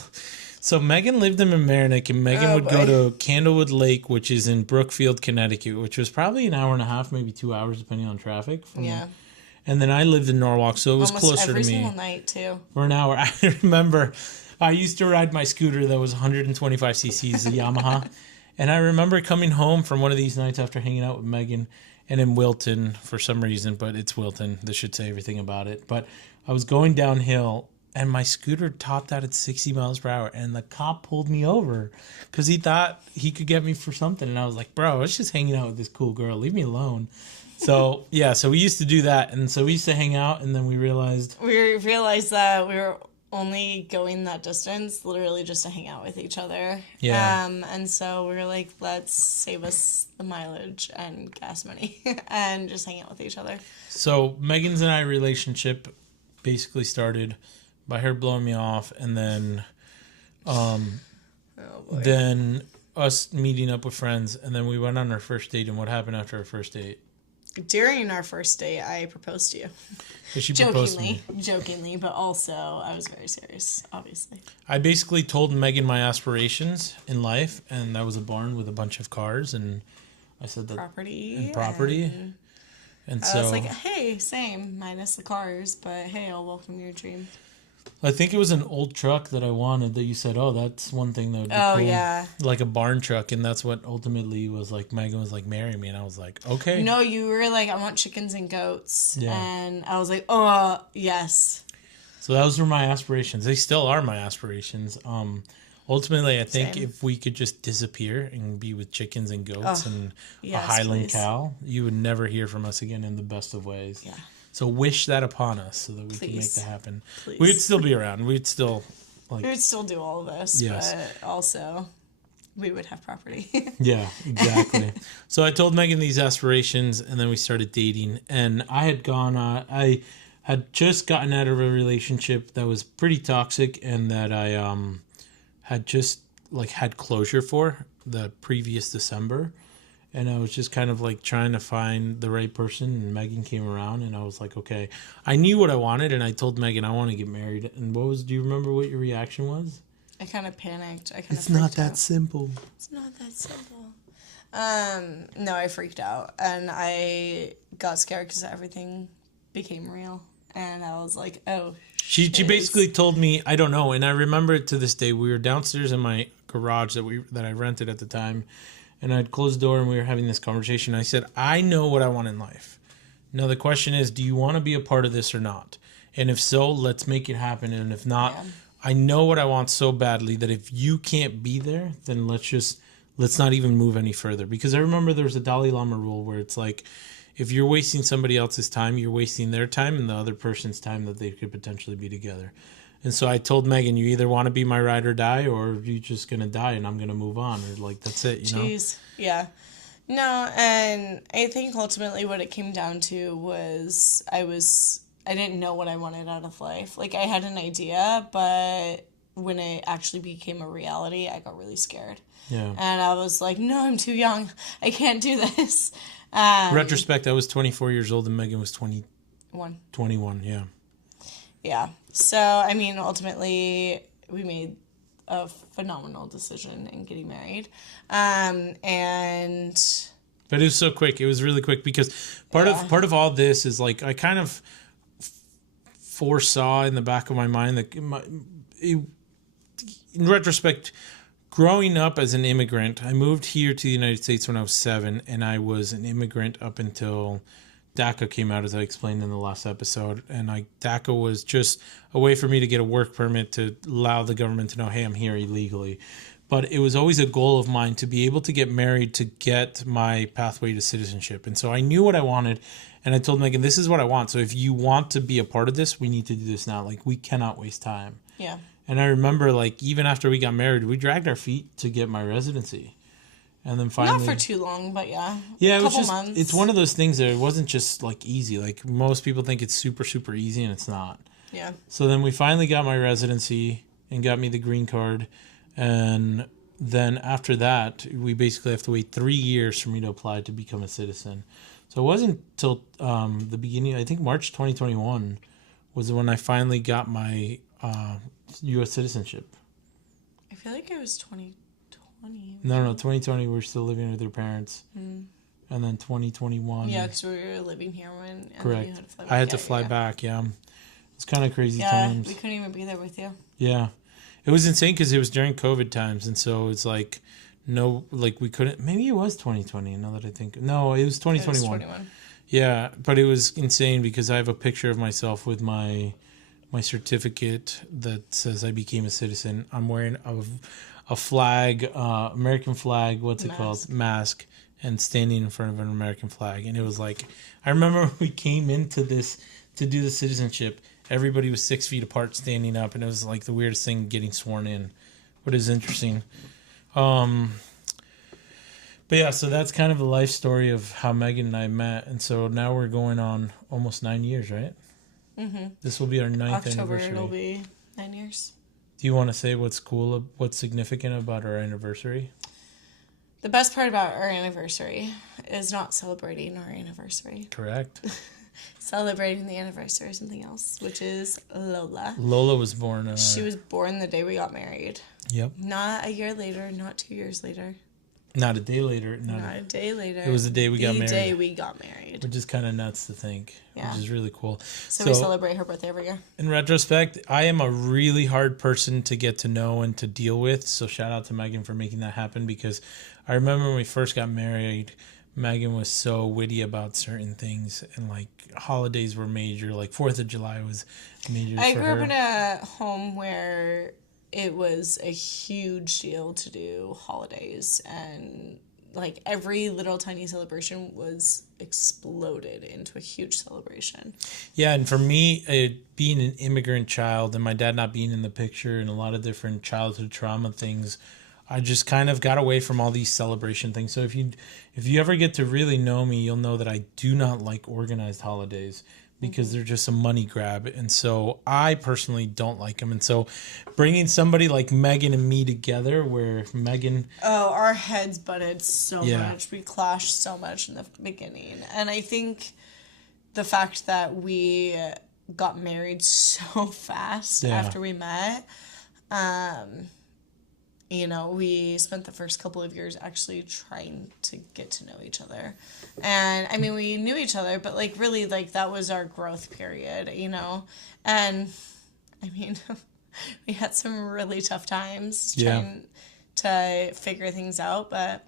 So Megan lived in Mamaroneck, and Megan would go to Candlewood Lake, which is in Brookfield, Connecticut, which was probably an hour and a half, maybe 2 hours, depending on traffic. And then I lived in Norwalk, so it was almost closer to me. Every single night, too. For an hour. I remember I used to ride my scooter that was 125 cc's, a Yamaha. And I remember coming home from one of these nights after hanging out with Megan and in Wilton for some reason, but it's Wilton. This should say everything about it. But I was going downhill, and my scooter topped out at 60 miles per hour, and the cop pulled me over because he thought he could get me for something. And I was like, bro, I was just hanging out with this cool girl. Leave me alone. So, yeah, so we used to do that. And so we used to hang out, and then we realized... We realized that we were only going that distance literally just to hang out with each other. Yeah. And so we were like, let's save us the mileage and gas money and just hang out with each other. So Megan's and I relationship basically started by her blowing me off, and then then us meeting up with friends, and then we went on our first date. And what happened after our first date? During our first date, I proposed to you. She proposed to me. Jokingly, but also I was very serious, obviously. I basically told Megan my aspirations in life, and that was a barn with a bunch of cars, and I said that property. And I so was like, hey, same, minus the cars, but hey, I'll welcome your dream. I think it was an old truck that I wanted that you said, oh, that's one thing that would be cool. Yeah. Like a barn truck, and that's what ultimately was like, Megan was like, marry me, and I was like, okay. No, you were like, I want chickens and goats. Yeah. And I was like, oh, yes. So those were my aspirations. They still are my aspirations. Ultimately, I think Same. if we could just disappear and be with chickens and goats and a Highland please. cow, you would never hear from us again in the best of ways. Yeah. So wish that upon us so that we can make Please. that happen. Please. We'd still be around. We'd still We would still do all of this, Yes. but also we would have property. Yeah, exactly. So I told Megan these aspirations, and then we started dating. And I had just gotten out of a relationship that was pretty toxic, and that I had just like had closure for the previous December. And I was just kind of like trying to find the right person, and Megan came around, and I was like, okay, I knew what I wanted, and I told Megan I want to get married. And do you remember what your reaction was? I kind of panicked. It's not that simple. It's not that simple. No, I freaked out, and I got scared because everything became real, and I was like, oh. She basically told me, I don't know, and I remember it to this day. We were downstairs in my garage that I rented at the time, and I'd closed the door, and we were having this conversation. I said, I know what I want in life. Now the question is, do you want to be a part of this or not? And if so, let's make it happen. And if not, I know what I want so badly that if you can't be there, then let's not even move any further. Because I remember there was a Dalai Lama rule where it's like, if you're wasting somebody else's time, you're wasting their time and the other person's time that they could potentially be together. And so I told Megan, you either want to be my ride or die, or you're just going to die and I'm going to move on. Or like, that's it, you know? Jeez. Yeah. No, and I think ultimately what it came down to was I didn't know what I wanted out of life. Like, I had an idea, but when it actually became a reality, I got really scared. Yeah. And I was like, no, I'm too young. I can't do this. Retrospect, I was 24 years old and Megan was 21, yeah. Yeah. So, I mean, ultimately, we made a phenomenal decision in getting married. But it was so quick. It was really quick because part of all this is like I kind of foresaw in the back of my mind that in retrospect, growing up as an immigrant, I moved here to the United States when I was 7, and I was an immigrant up until DACA came out, as I explained in the last episode. And DACA was just a way for me to get a work permit to allow the government to know, hey, I'm here illegally. But it was always a goal of mine to be able to get married to get my pathway to citizenship. And so I knew what I wanted, and I told Megan, this is what I want. So if you want to be a part of this, we need to do this now. Like, we cannot waste time. Yeah. And I remember, like, even after we got married, we dragged our feet to get my residency. And then finally... Not for too long, but yeah. Yeah, it was just, months. It's one of those things that it wasn't just, like, easy. Like, most people think it's super, super easy, and it's not. Yeah. So then we finally got my residency and got me the green card. And then after that, we basically have to wait 3 years for me to apply to become a citizen. So it wasn't till the beginning, I think March 2021 was when I finally got my U.S. citizenship. I feel like it was 2020. No, 2020 we were still living with their parents. Mm. And then 2021. Yeah, because we were living here when... Correct. You I had to fly back, yeah. It's kind of crazy times. We couldn't even be there with you. Yeah. It was insane because it was during COVID times. And so it's like, no, like we couldn't... Maybe it was 2020, now that I think... No, it was 2021. 21. Yeah, but it was insane because I have a picture of myself with my certificate that says I became a citizen. I'm wearing a flag, American flag, what's it called? Mask, and standing in front of an American flag. And it was like, I remember when we came into this to do the citizenship, everybody was 6 feet apart standing up, and it was like the weirdest thing getting sworn in. But it's interesting. But yeah, so that's kind of the life story of how Megan and I met. And so now we're going on almost 9 years, right? Mm-hmm. This will be our 9th October, anniversary. it'll be 9 years. Do you want to say what's cool, what's significant about our anniversary? The best part about our anniversary is not celebrating our anniversary. Correct. Celebrating the anniversary of something else, which is Lola. Lola was born... she was born the day we got married. Yep. Not a year later, not 2 years later. Not a day later. Not a day later. It was the day we got married. The day we got married. Which is kind of nuts to think. Yeah. Which is really cool. So we celebrate her birthday every year. In retrospect, I am a really hard person to get to know and to deal with. So shout out to Megan for making that happen, because I remember when we first got married, Megan was so witty about certain things, and like holidays were major. Like 4th of July was major. I grew up in a home where it was a huge deal to do holidays, and like every little tiny celebration was exploded into a huge celebration. Yeah, and for me, being an immigrant child and my dad not being in the picture and a lot of different childhood trauma things, I just kind of got away from all these celebration things. So if you ever get to really know me, you'll know that I do not like organized holidays, because they're just a money grab. And so I personally don't like them. And so bringing somebody like Megan and me together, where Megan... Oh, our heads butted so much. We clashed so much in the beginning. And I think the fact that we got married so fast after we met... you know, we spent the first couple of years actually trying to get to know each other. And, I mean, we knew each other, but, like, really, like, that was our growth period, you know? And, I mean, we had some really tough times trying to figure things out. But,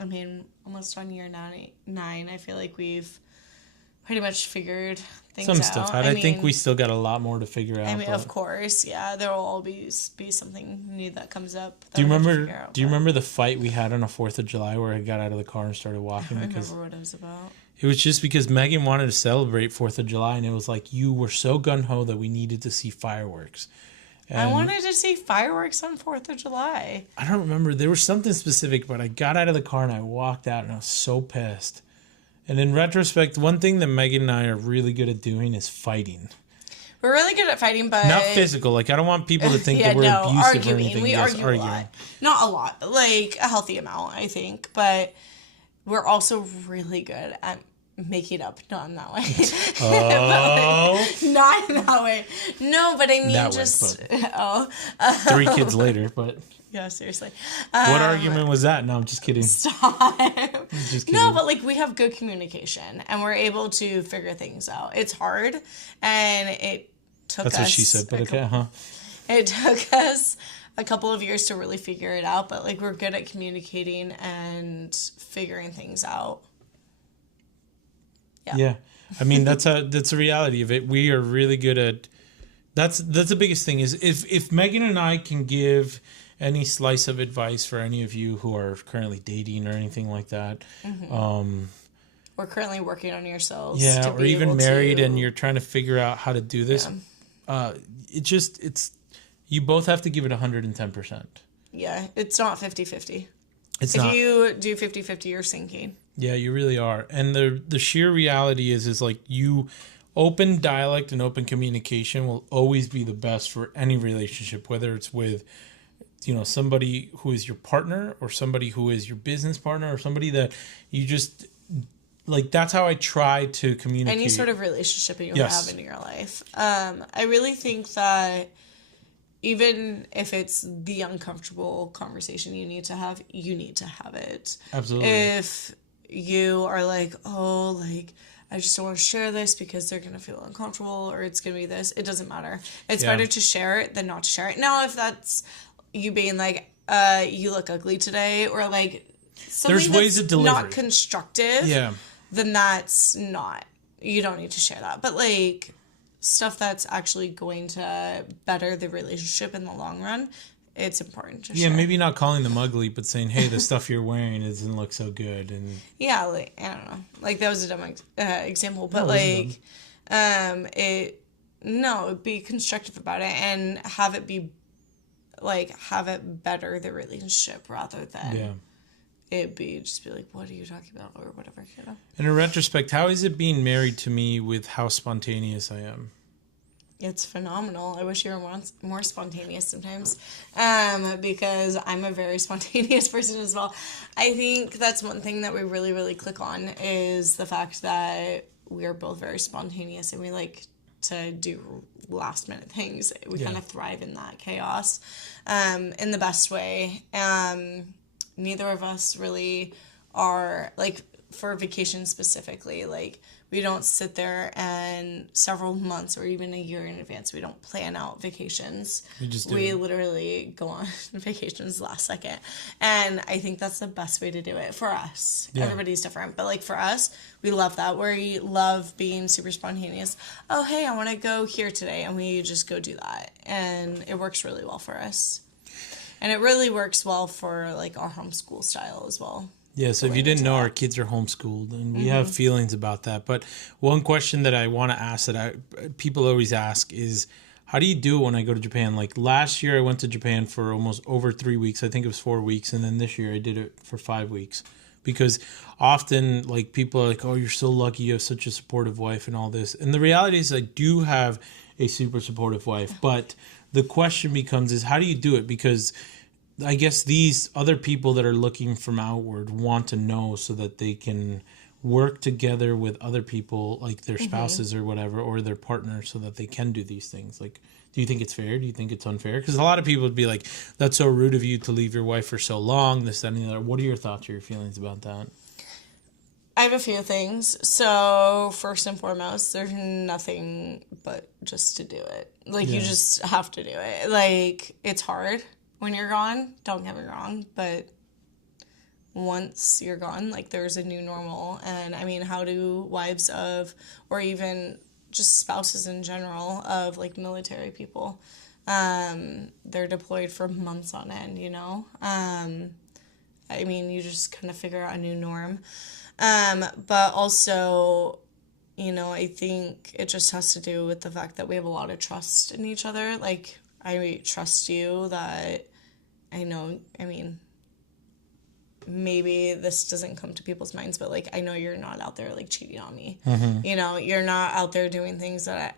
I mean, almost on year 9, I feel like we've pretty much figured things out. Some stuff out. I think we still got a lot more to figure out. I mean, of course, yeah. There will always be something new that comes up. Do you remember the fight we had on a 4th of July where I got out of the car and started walking? I don't remember what it was about. It was just because Megan wanted to celebrate 4th of July, and it was like, you were so gung-ho that we needed to see fireworks. And I wanted to see fireworks on 4th of July. I don't remember. There was something specific, but I got out of the car and I walked out and I was so pissed. And in retrospect, one thing that Megan and I are really good at doing is fighting. We're really good at fighting, but... Not physical. Like, I don't want people to think that we're abusive or anything. We argue a lot. Not a lot, but, like, a healthy amount, I think. But we're also really good at making up. Not in that way. Oh. Not in that way. No, but I mean that just... Way, but 3 kids later, but... Yeah, seriously. What argument was that? No, I'm just kidding. Stop. Just kidding. No, but like we have good communication and we're able to figure things out. It's hard, and it took us... That's what she said, but okay, huh? It took us a couple of years to really figure it out, but like we're good at communicating and figuring things out. Yeah. I mean, that's a reality of it. We are really good at... That's the biggest thing is if Megan and I can give any slice of advice for any of you who are currently dating or anything like that. Mm-hmm. We're currently working on yourselves. Yeah, or even married and you're trying to figure out how to do this. Yeah. You both have to give it 110%. Yeah, it's not 50-50. If you do 50-50, you're sinking. Yeah, you really are. And the sheer reality is like you open dialect and open communication will always be the best for any relationship, whether it's with, somebody who is your partner or somebody who is your business partner or somebody that you just like. That's how I try to communicate. Any sort of relationship you Yes. have in your life. I really think that even if it's the uncomfortable conversation you need to have it. Absolutely. If you are like, oh, like, I just don't want to share this because they're going to feel uncomfortable or it's going to be this, it doesn't matter. It's better to share it than not to share it. Now, if that's you being like, you look ugly today, or like something There's ways of delivery. Not constructive, then that's not, you don't need to share that. But like stuff that's actually going to better the relationship in the long run, it's important to share. Maybe not calling them ugly, but saying, hey, the stuff you're wearing doesn't look so good. And like, I don't know. Like, that was a dumb example, but like, be constructive about it and have it be, like, have it better the relationship rather than it be like, what are you talking about, or whatever, And in retrospect, how is it being married to me with how spontaneous I am? It's phenomenal. I wish you were more spontaneous sometimes, because I'm a very spontaneous person as well. I think that's one thing that we really, really click on is the fact that we are both very spontaneous and we like to do last minute things. We kind of thrive in that chaos, in the best way. Neither of us really are, like, for vacation specifically, like, we don't sit there and several months or even a year in advance, we don't plan out vacations. We literally go on vacations last second. And I think that's the best way to do it for us. Everybody's different. But like for us, we love that. We love being super spontaneous. Oh, hey, I want to go here today. And we just go do that. And it works really well for us. And it really works well for like our homeschool style as well. Yeah, so if you didn't know, our kids are homeschooled, and we have feelings about that. But one question that I want to ask that people always ask is, how do you do it when I go to Japan? Like last year, I went to Japan for almost over 3 weeks. I think it was 4 weeks. And then this year, I did it for 5 weeks. Because often, like, people are like, oh, you're so lucky you have such a supportive wife and all this. And the reality is I do have a super supportive wife. But the question becomes is, how do you do it? Because I guess these other people that are looking from outward want to know so that they can work together with other people, like their spouses or whatever, or their partners, so that they can do these things. Like, do you think it's fair? Do you think it's unfair? Because a lot of people would be like, that's so rude of you to leave your wife for so long, this, that, and the other. What are your thoughts or your feelings about that? I have a few things. So, first and foremost, there's nothing but just to do it. Like, you just have to do it. Like, it's hard when you're gone, don't get me wrong, but once you're gone, like, there's a new normal. And I mean, how do wives of, or even just spouses in general of like military people, they're deployed for months on end, you know? I mean, you just kind of figure out a new norm. But also, you know, I think it just has to do with the fact that we have a lot of trust in each other. Like, I trust you that I know, I mean, maybe this doesn't come to people's minds, but like, I know you're not out there like cheating on me. You know, you're not out there doing things that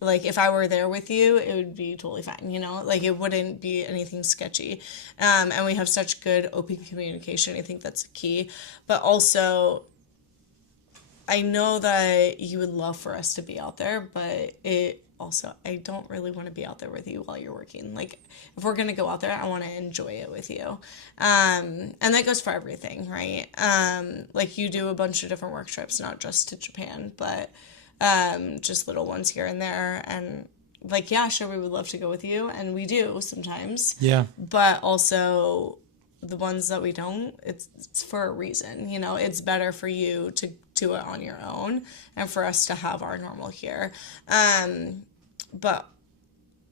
like, if I were there with you, it would be totally fine, you know? Like, it wouldn't be anything sketchy. And we have such good open communication. I think that's key. But also, I know that you would love for us to be out there, but I don't really want to be out there with you while you're working. Like, if we're going to go out there, I want to enjoy it with you. And that goes for everything, right? Like, you do a bunch of different work trips, not just to Japan, but just little ones here and there. And, like, yeah, sure, we would love to go with you. And we do sometimes. Yeah. But also, the ones that we don't, it's for a reason, you know? It's better for you to do it on your own and for us to have our normal here. But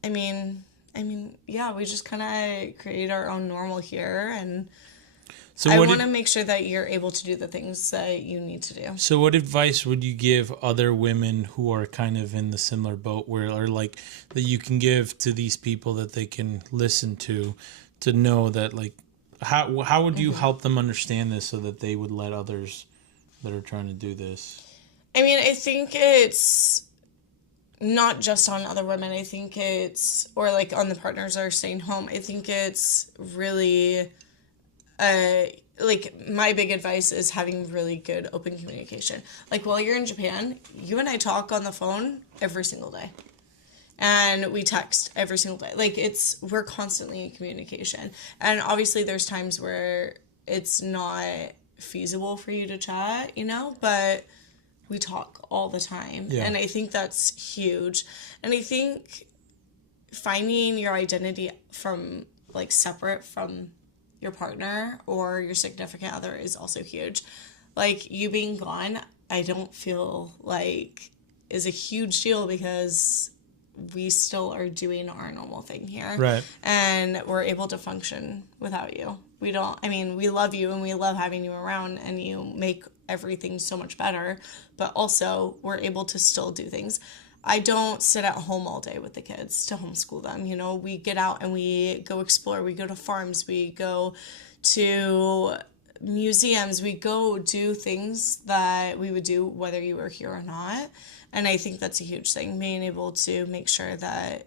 I mean, yeah, we just kind of create our own normal here, and so I want to make sure that you're able to do the things that you need to do. So what advice would you give other women who are kind of in the similar boat, where, or like, that you can give to these people that they can listen to know that, like, how would you help them understand this so that they would let others that are trying to do this? I mean, I think it's not just on other women. I think it's, or like on the partners that are staying home. I think it's really, like my big advice is having really good open communication. Like while you're in Japan, you and I talk on the phone every single day. And we text every single day. Like we're constantly in communication. And obviously there's times where it's not feasible for you to chat, but we talk all the time. Yeah. And I think that's huge. And I think finding your identity from like separate from your partner or your significant other is also huge. Like you being gone, I don't feel like is a huge deal because we still are doing our normal thing here. Right. And we're able to function without you. We love you and we love having you around and you make everything so much better, but also we're able to still do things. I don't sit at home all day with the kids to homeschool them. We get out and we go explore. We go to farms. We go to museums. We go do things that we would do whether you were here or not. And I think that's a huge thing, being able to make sure that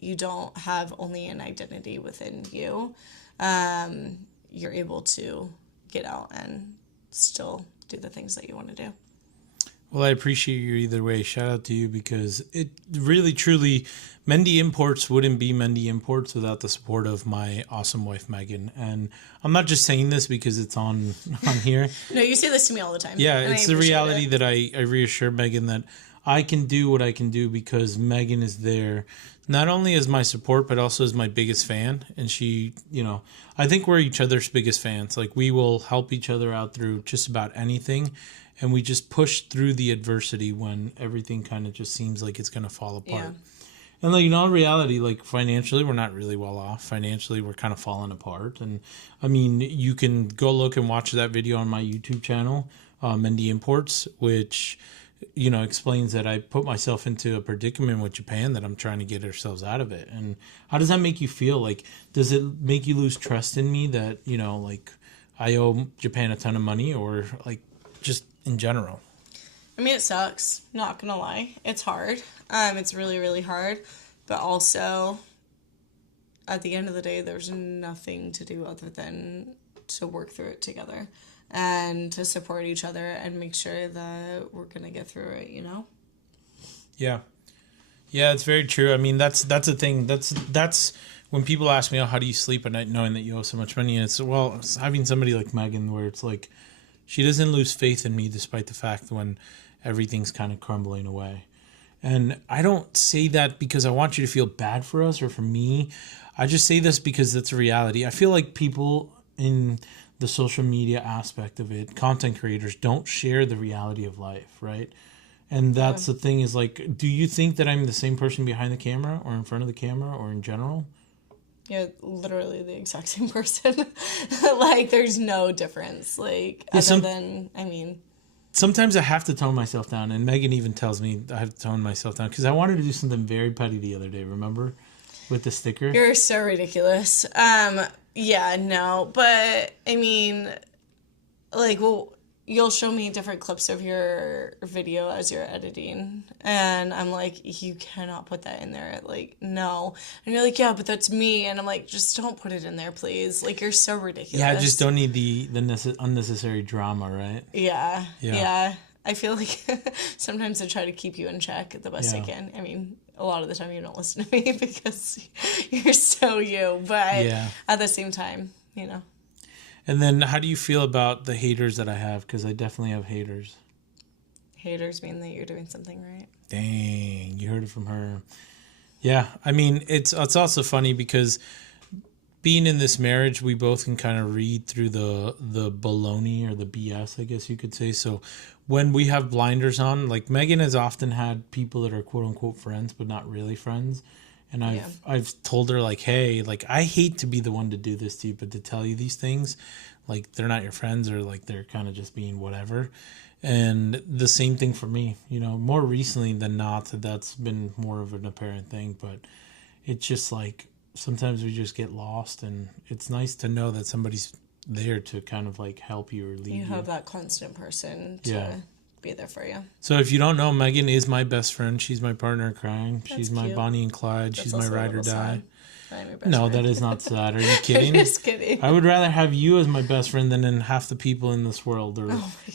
you don't have only an identity within you. You're able to get out and still do the things that you want to do. Well, I appreciate you either way. Shout out to you because it really, truly, Mendy Imports wouldn't be Mendy Imports without the support of my awesome wife, Megan. And I'm not just saying this because it's on here. No, you say this to me all the time. Yeah, it's the reality that I reassure Megan that I can do what I can do because Megan is there, not only as my support, but also as my biggest fan. And she, I think we're each other's biggest fans. Like we will help each other out through just about anything. And we just push through the adversity when everything kind of just seems like it's going to fall apart. Yeah. And like, in reality, like financially, we're not really well off. Financially, we're kind of falling apart. And I mean, you can go look and watch that video on my YouTube channel, Mendy Imports, which explains that I put myself into a predicament with Japan that I'm trying to get ourselves out of it. And how does that make you feel? Like, does it make you lose trust in me that, like I owe Japan a ton of money or like just in general? I mean, it sucks. Not gonna lie. It's hard. It's really, really hard. But also, at the end of the day, there's nothing to do other than to work through it together. And to support each other and make sure that we're going to get through it, Yeah. Yeah, it's very true. I mean, that's the thing. That's when people ask me, how do you sleep at night knowing that you owe so much money? And it's having somebody like Megan where it's like, she doesn't lose faith in me despite the fact when everything's kind of crumbling away. And I don't say that because I want you to feel bad for us or for me. I just say this because that's a reality. I feel like people in the social media aspect of it, content creators don't share the reality of life, right? And that's the thing is like, do you think that I'm the same person behind the camera or in front of the camera or in general? You're literally the exact same person. Like, there's no difference. Like, other than, sometimes I have to tone myself down. And Megan even tells me I have to tone myself down because I wanted to do something very petty the other day, remember? With the sticker. You're so ridiculous. Yeah, no. But, you'll show me different clips of your video as you're editing. And I'm like, you cannot put that in there. Like, no. And you're like, yeah, but that's me. And I'm like, just don't put it in there, please. Like, you're so ridiculous. Yeah, I just don't need the unnecessary drama, right? Yeah. I feel like sometimes I try to keep you in check the best I can. A lot of the time you don't listen to me because you're so you. But at the same time, And then how do you feel about the haters that I have? Because I definitely have haters. Haters mean that you're doing something right. Dang, you heard it from her. Yeah, it's also funny because being in this marriage, we both can kind of read through the baloney or the BS, I guess you could say. So when we have blinders on, like Megan has often had people that are quote unquote friends, but not really friends. And I've told her like, hey, like I hate to be the one to do this to you, but to tell you these things, like they're not your friends or like they're kind of just being whatever. And the same thing for me, more recently than not, that's been more of an apparent thing. But it's just like sometimes we just get lost, and it's nice to know that somebody's there to kind of like help you or lead you. You have that constant person to be there for you. So if you don't know, Megan is my best friend. She's my partner in crime. She's my cute. Bonnie and Clyde. She's my ride or die. I'm your best No, friend. that is not sad. Are you kidding? I'm just kidding. I would rather have you as my best friend than in half the people in this world, or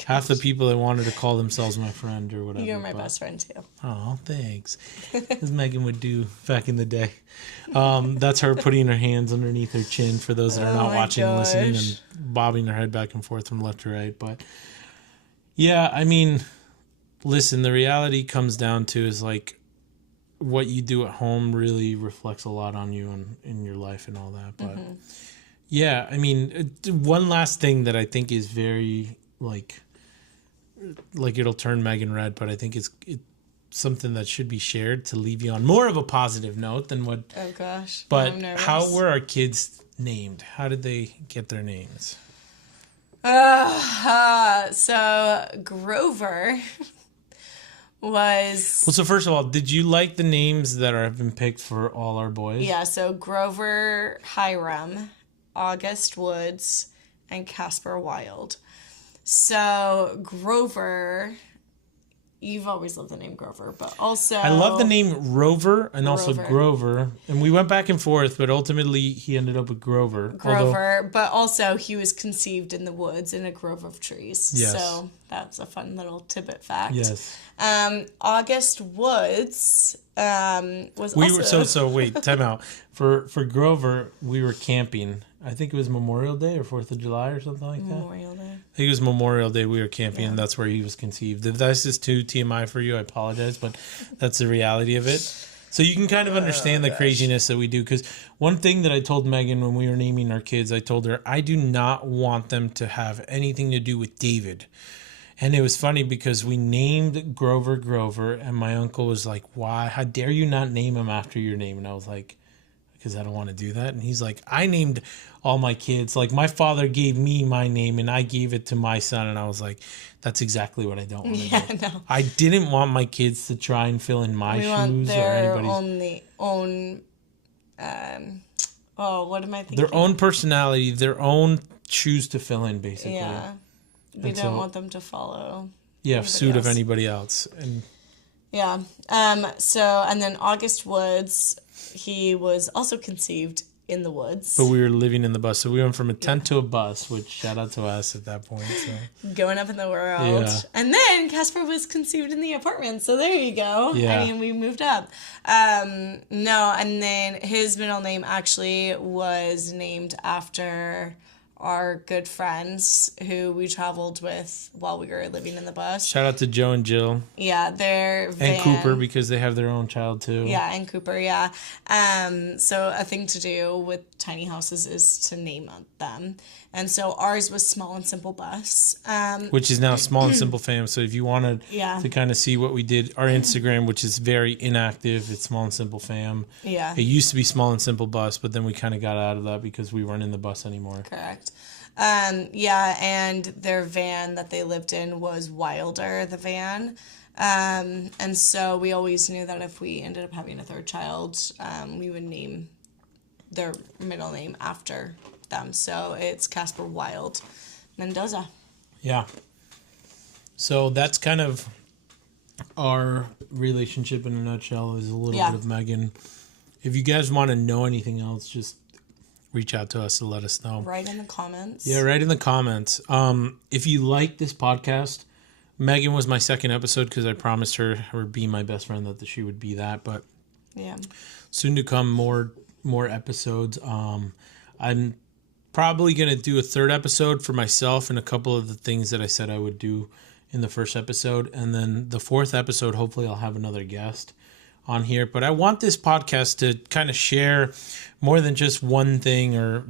half the people that wanted to call themselves my friend or whatever. You're my best friend too. Oh, thanks. As Megan would do back in the day. That's her putting her hands underneath her chin for those that are not watching and listening, and bobbing her head back and forth from left to right. But yeah, I mean, listen, the reality comes down to is like what you do at home really reflects a lot on you and in your life and all that. But yeah, I mean, one last thing that I think is very like it'll turn Megan red, but I think it's something that should be shared to leave you on more of a positive note than what. Oh gosh. But I'm nervous. how were our kids named? How did they get their names? So Grover was... Well, so first of all, did you like the names that have been picked for all our boys? Yeah, so Grover Hiram, August Woods, and Casper Wilde. So Grover, you've always loved the name Grover, but also... I love the name Rover and also Grover. And we went back and forth, but ultimately he ended up with Grover. But also he was conceived in the woods in a grove of trees. Yes. So that's a fun little tidbit fact. Yes. August Woods Wait, time out. For Grover, we were camping. I think it was Memorial Day or 4th of July or something like that. Memorial Day. I think it was Memorial Day we were camping, and that's where he was conceived. If that's just too TMI for you, I apologize, but that's the reality of it. So you can kind of understand the craziness that we do, because one thing that I told Megan when we were naming our kids, I told her, I do not want them to have anything to do with David. And it was funny because we named Grover, and my uncle was like, why? How dare you not name him after your name? And I was like, because I don't want to do that. And he's like, I named all my kids. Like, my father gave me my name, and I gave it to my son. And I was like, that's exactly what I don't want to do. No. I didn't want my kids to try and fill in my shoes or anybody's. What am I thinking? Their own personality, their own shoes to fill in, basically. Yeah. We don't want them to follow. Yeah, suit of anybody else. And yeah. And then August Woods, he was also conceived in the woods. But we were living in the bus. So we went from a tent to a bus, which shout out to us at that point. So. Going up in the world. Yeah. And then Casper was conceived in the apartment. So there you go. Yeah. I mean, we moved up. And then his middle name actually was named after our good friends who we traveled with while we were living in the bus. Shout out to Joe and Jill. Yeah, their van. And Cooper, because they have their own child too. Yeah, and Cooper, yeah. So a thing to do with tiny houses is to name them. And so ours was Small and Simple Bus. Which is now Small and Simple Fam. So if you wanted to kind of see what we did, our Instagram, which is very inactive, it's Small and Simple Fam. Yeah. It used to be Small and Simple Bus, but then we kind of got out of that because we weren't in the bus anymore. Correct. And their van that they lived in was Wilder, the van. And so we always knew that if we ended up having a third child, we would name their middle name after them. So it's Casper Wilde Mendoza. Yeah. So that's kind of our relationship in a nutshell, is a little bit of Megan. If you guys want to know anything else, just reach out to us and let us know. Write in the comments. Yeah, write in the comments. If you like this podcast, Megan was my second episode because I promised her being my best friend that she would be that. But soon to come, more episodes. I'm probably going to do a third episode for myself and a couple of the things that I said I would do in the first episode. And then the fourth episode, hopefully I'll have another guest on here. But I want this podcast to kind of share more than just one thing, or,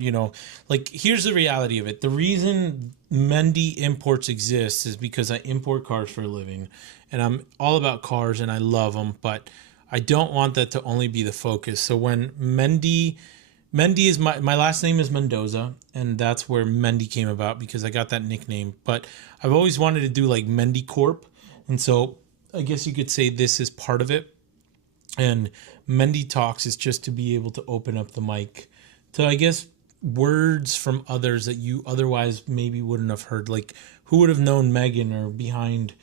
like, here's the reality of it. The reason Mendy Imports exists is because I import cars for a living, and I'm all about cars and I love them, but I don't want that to only be the focus. So when Mendy is my last name is Mendoza, and that's where Mendy came about because I got that nickname. But I've always wanted to do like Mendy Corp, and so I guess you could say this is part of it. And Mendy Talks is just to be able to open up the mic to, I guess, words from others that you otherwise maybe wouldn't have heard. Like, who would have known Megan, or behind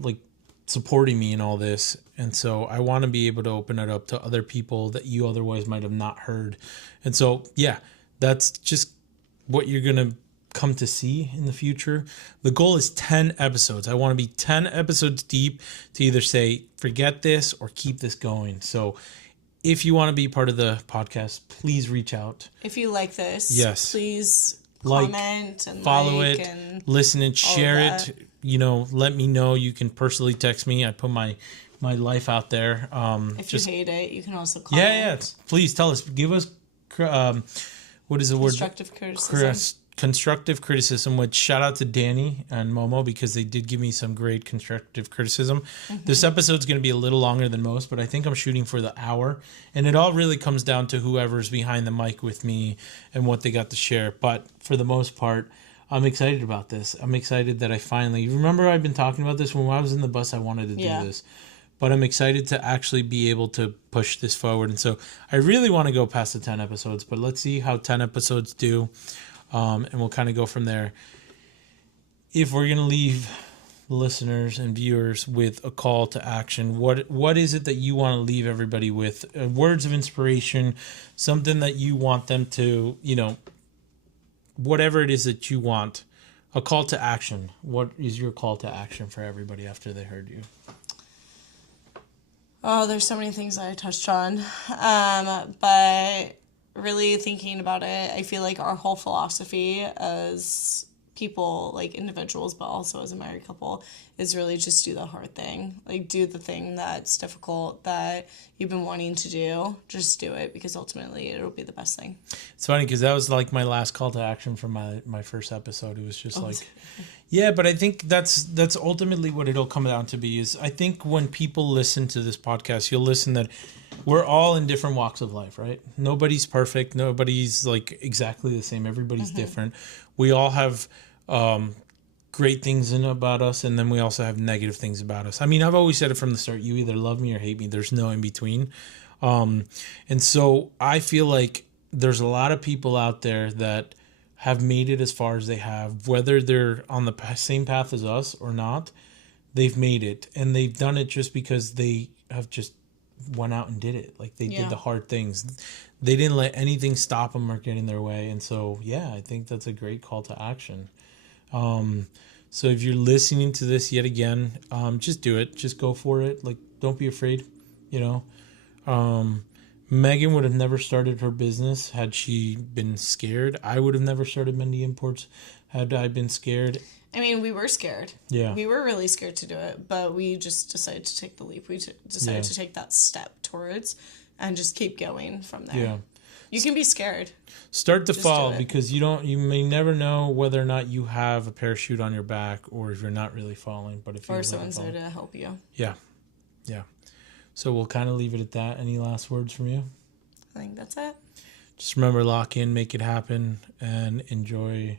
like supporting me in all this. And so I want to be able to open it up to other people that you otherwise might have not heard. And so, yeah, that's just what you're going to come to see in the future. The goal is 10 episodes. I want to be 10 episodes deep to either say, forget this or keep this going. So if you want to be part of the podcast, please reach out. If you like this, yes, please like, comment and follow like it, and listen and share it. You know, let me know. You can personally text me. I put my life out there. If you hate it, you can also comment. Yeah. Please tell us. Give us what is the word? Constructive criticism. Constructive criticism. Which shout out to Danny and Momo because they did give me some great constructive criticism. Mm-hmm. This episode's going to be a little longer than most, but I think I'm shooting for the hour, and it all really comes down to whoever's behind the mic with me and what they got to share. But for the most part, I'm excited about this. I'm excited that I finally remember I've been talking about this when I was in the bus. I wanted to do this, but I'm excited to actually be able to push this forward. And so I really want to go past the 10 episodes, but let's see how 10 episodes do. And we'll kind of go from there. If we're going to leave listeners and viewers with a call to action, what is it that you want to leave everybody with? Words of inspiration, something that you want them to, whatever it is that you want, a call to action. What is your call to action for everybody after they heard you? Oh, there's so many things I touched on. But really thinking about it, I feel like our whole philosophy as people, like individuals, but also as a married couple, is really just do the hard thing. Like, do the thing that's difficult that you've been wanting to do. Just do it, because ultimately it'll be the best thing. It's funny because that was like my last call to action from my first episode. It was just yeah, but I think that's ultimately what it'll come down to be is I think when people listen to this podcast, you'll listen that we're all in different walks of life, right? Nobody's perfect. Nobody's like exactly the same. Everybody's different. We all have great things about us, and then we also have negative things about us. I mean, I've always said it from the start, you either love me or hate me. There's no in between. And so I feel like there's a lot of people out there that have made it as far as they have, whether they're on the same path as us or not, they've made it. And they've done it just because they have just went out and did it. Like they did the hard things. They didn't let anything stop them or get in their way. And so, yeah, I think that's a great call to action. So if you're listening to this yet again, just do it. Just go for it. Like, don't be afraid, Megan would have never started her business had she been scared. I would have never started Mendy Imports had I been scared. I mean, we were scared. Yeah. We were really scared to do it, but we just decided to take the leap. We decided to take that step towards and just keep going from there. Yeah. You can be scared. Start to fall, because you may never know whether or not you have a parachute on your back or if you're not really falling. But if or someone's there to help you. Yeah. Yeah. So we'll kind of leave it at that. Any last words from you? I think that's it. Just remember, lock in, make it happen, and enjoy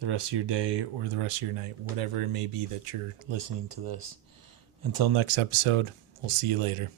the rest of your day or the rest of your night, whatever it may be that you're listening to this. Until next episode, we'll see you later.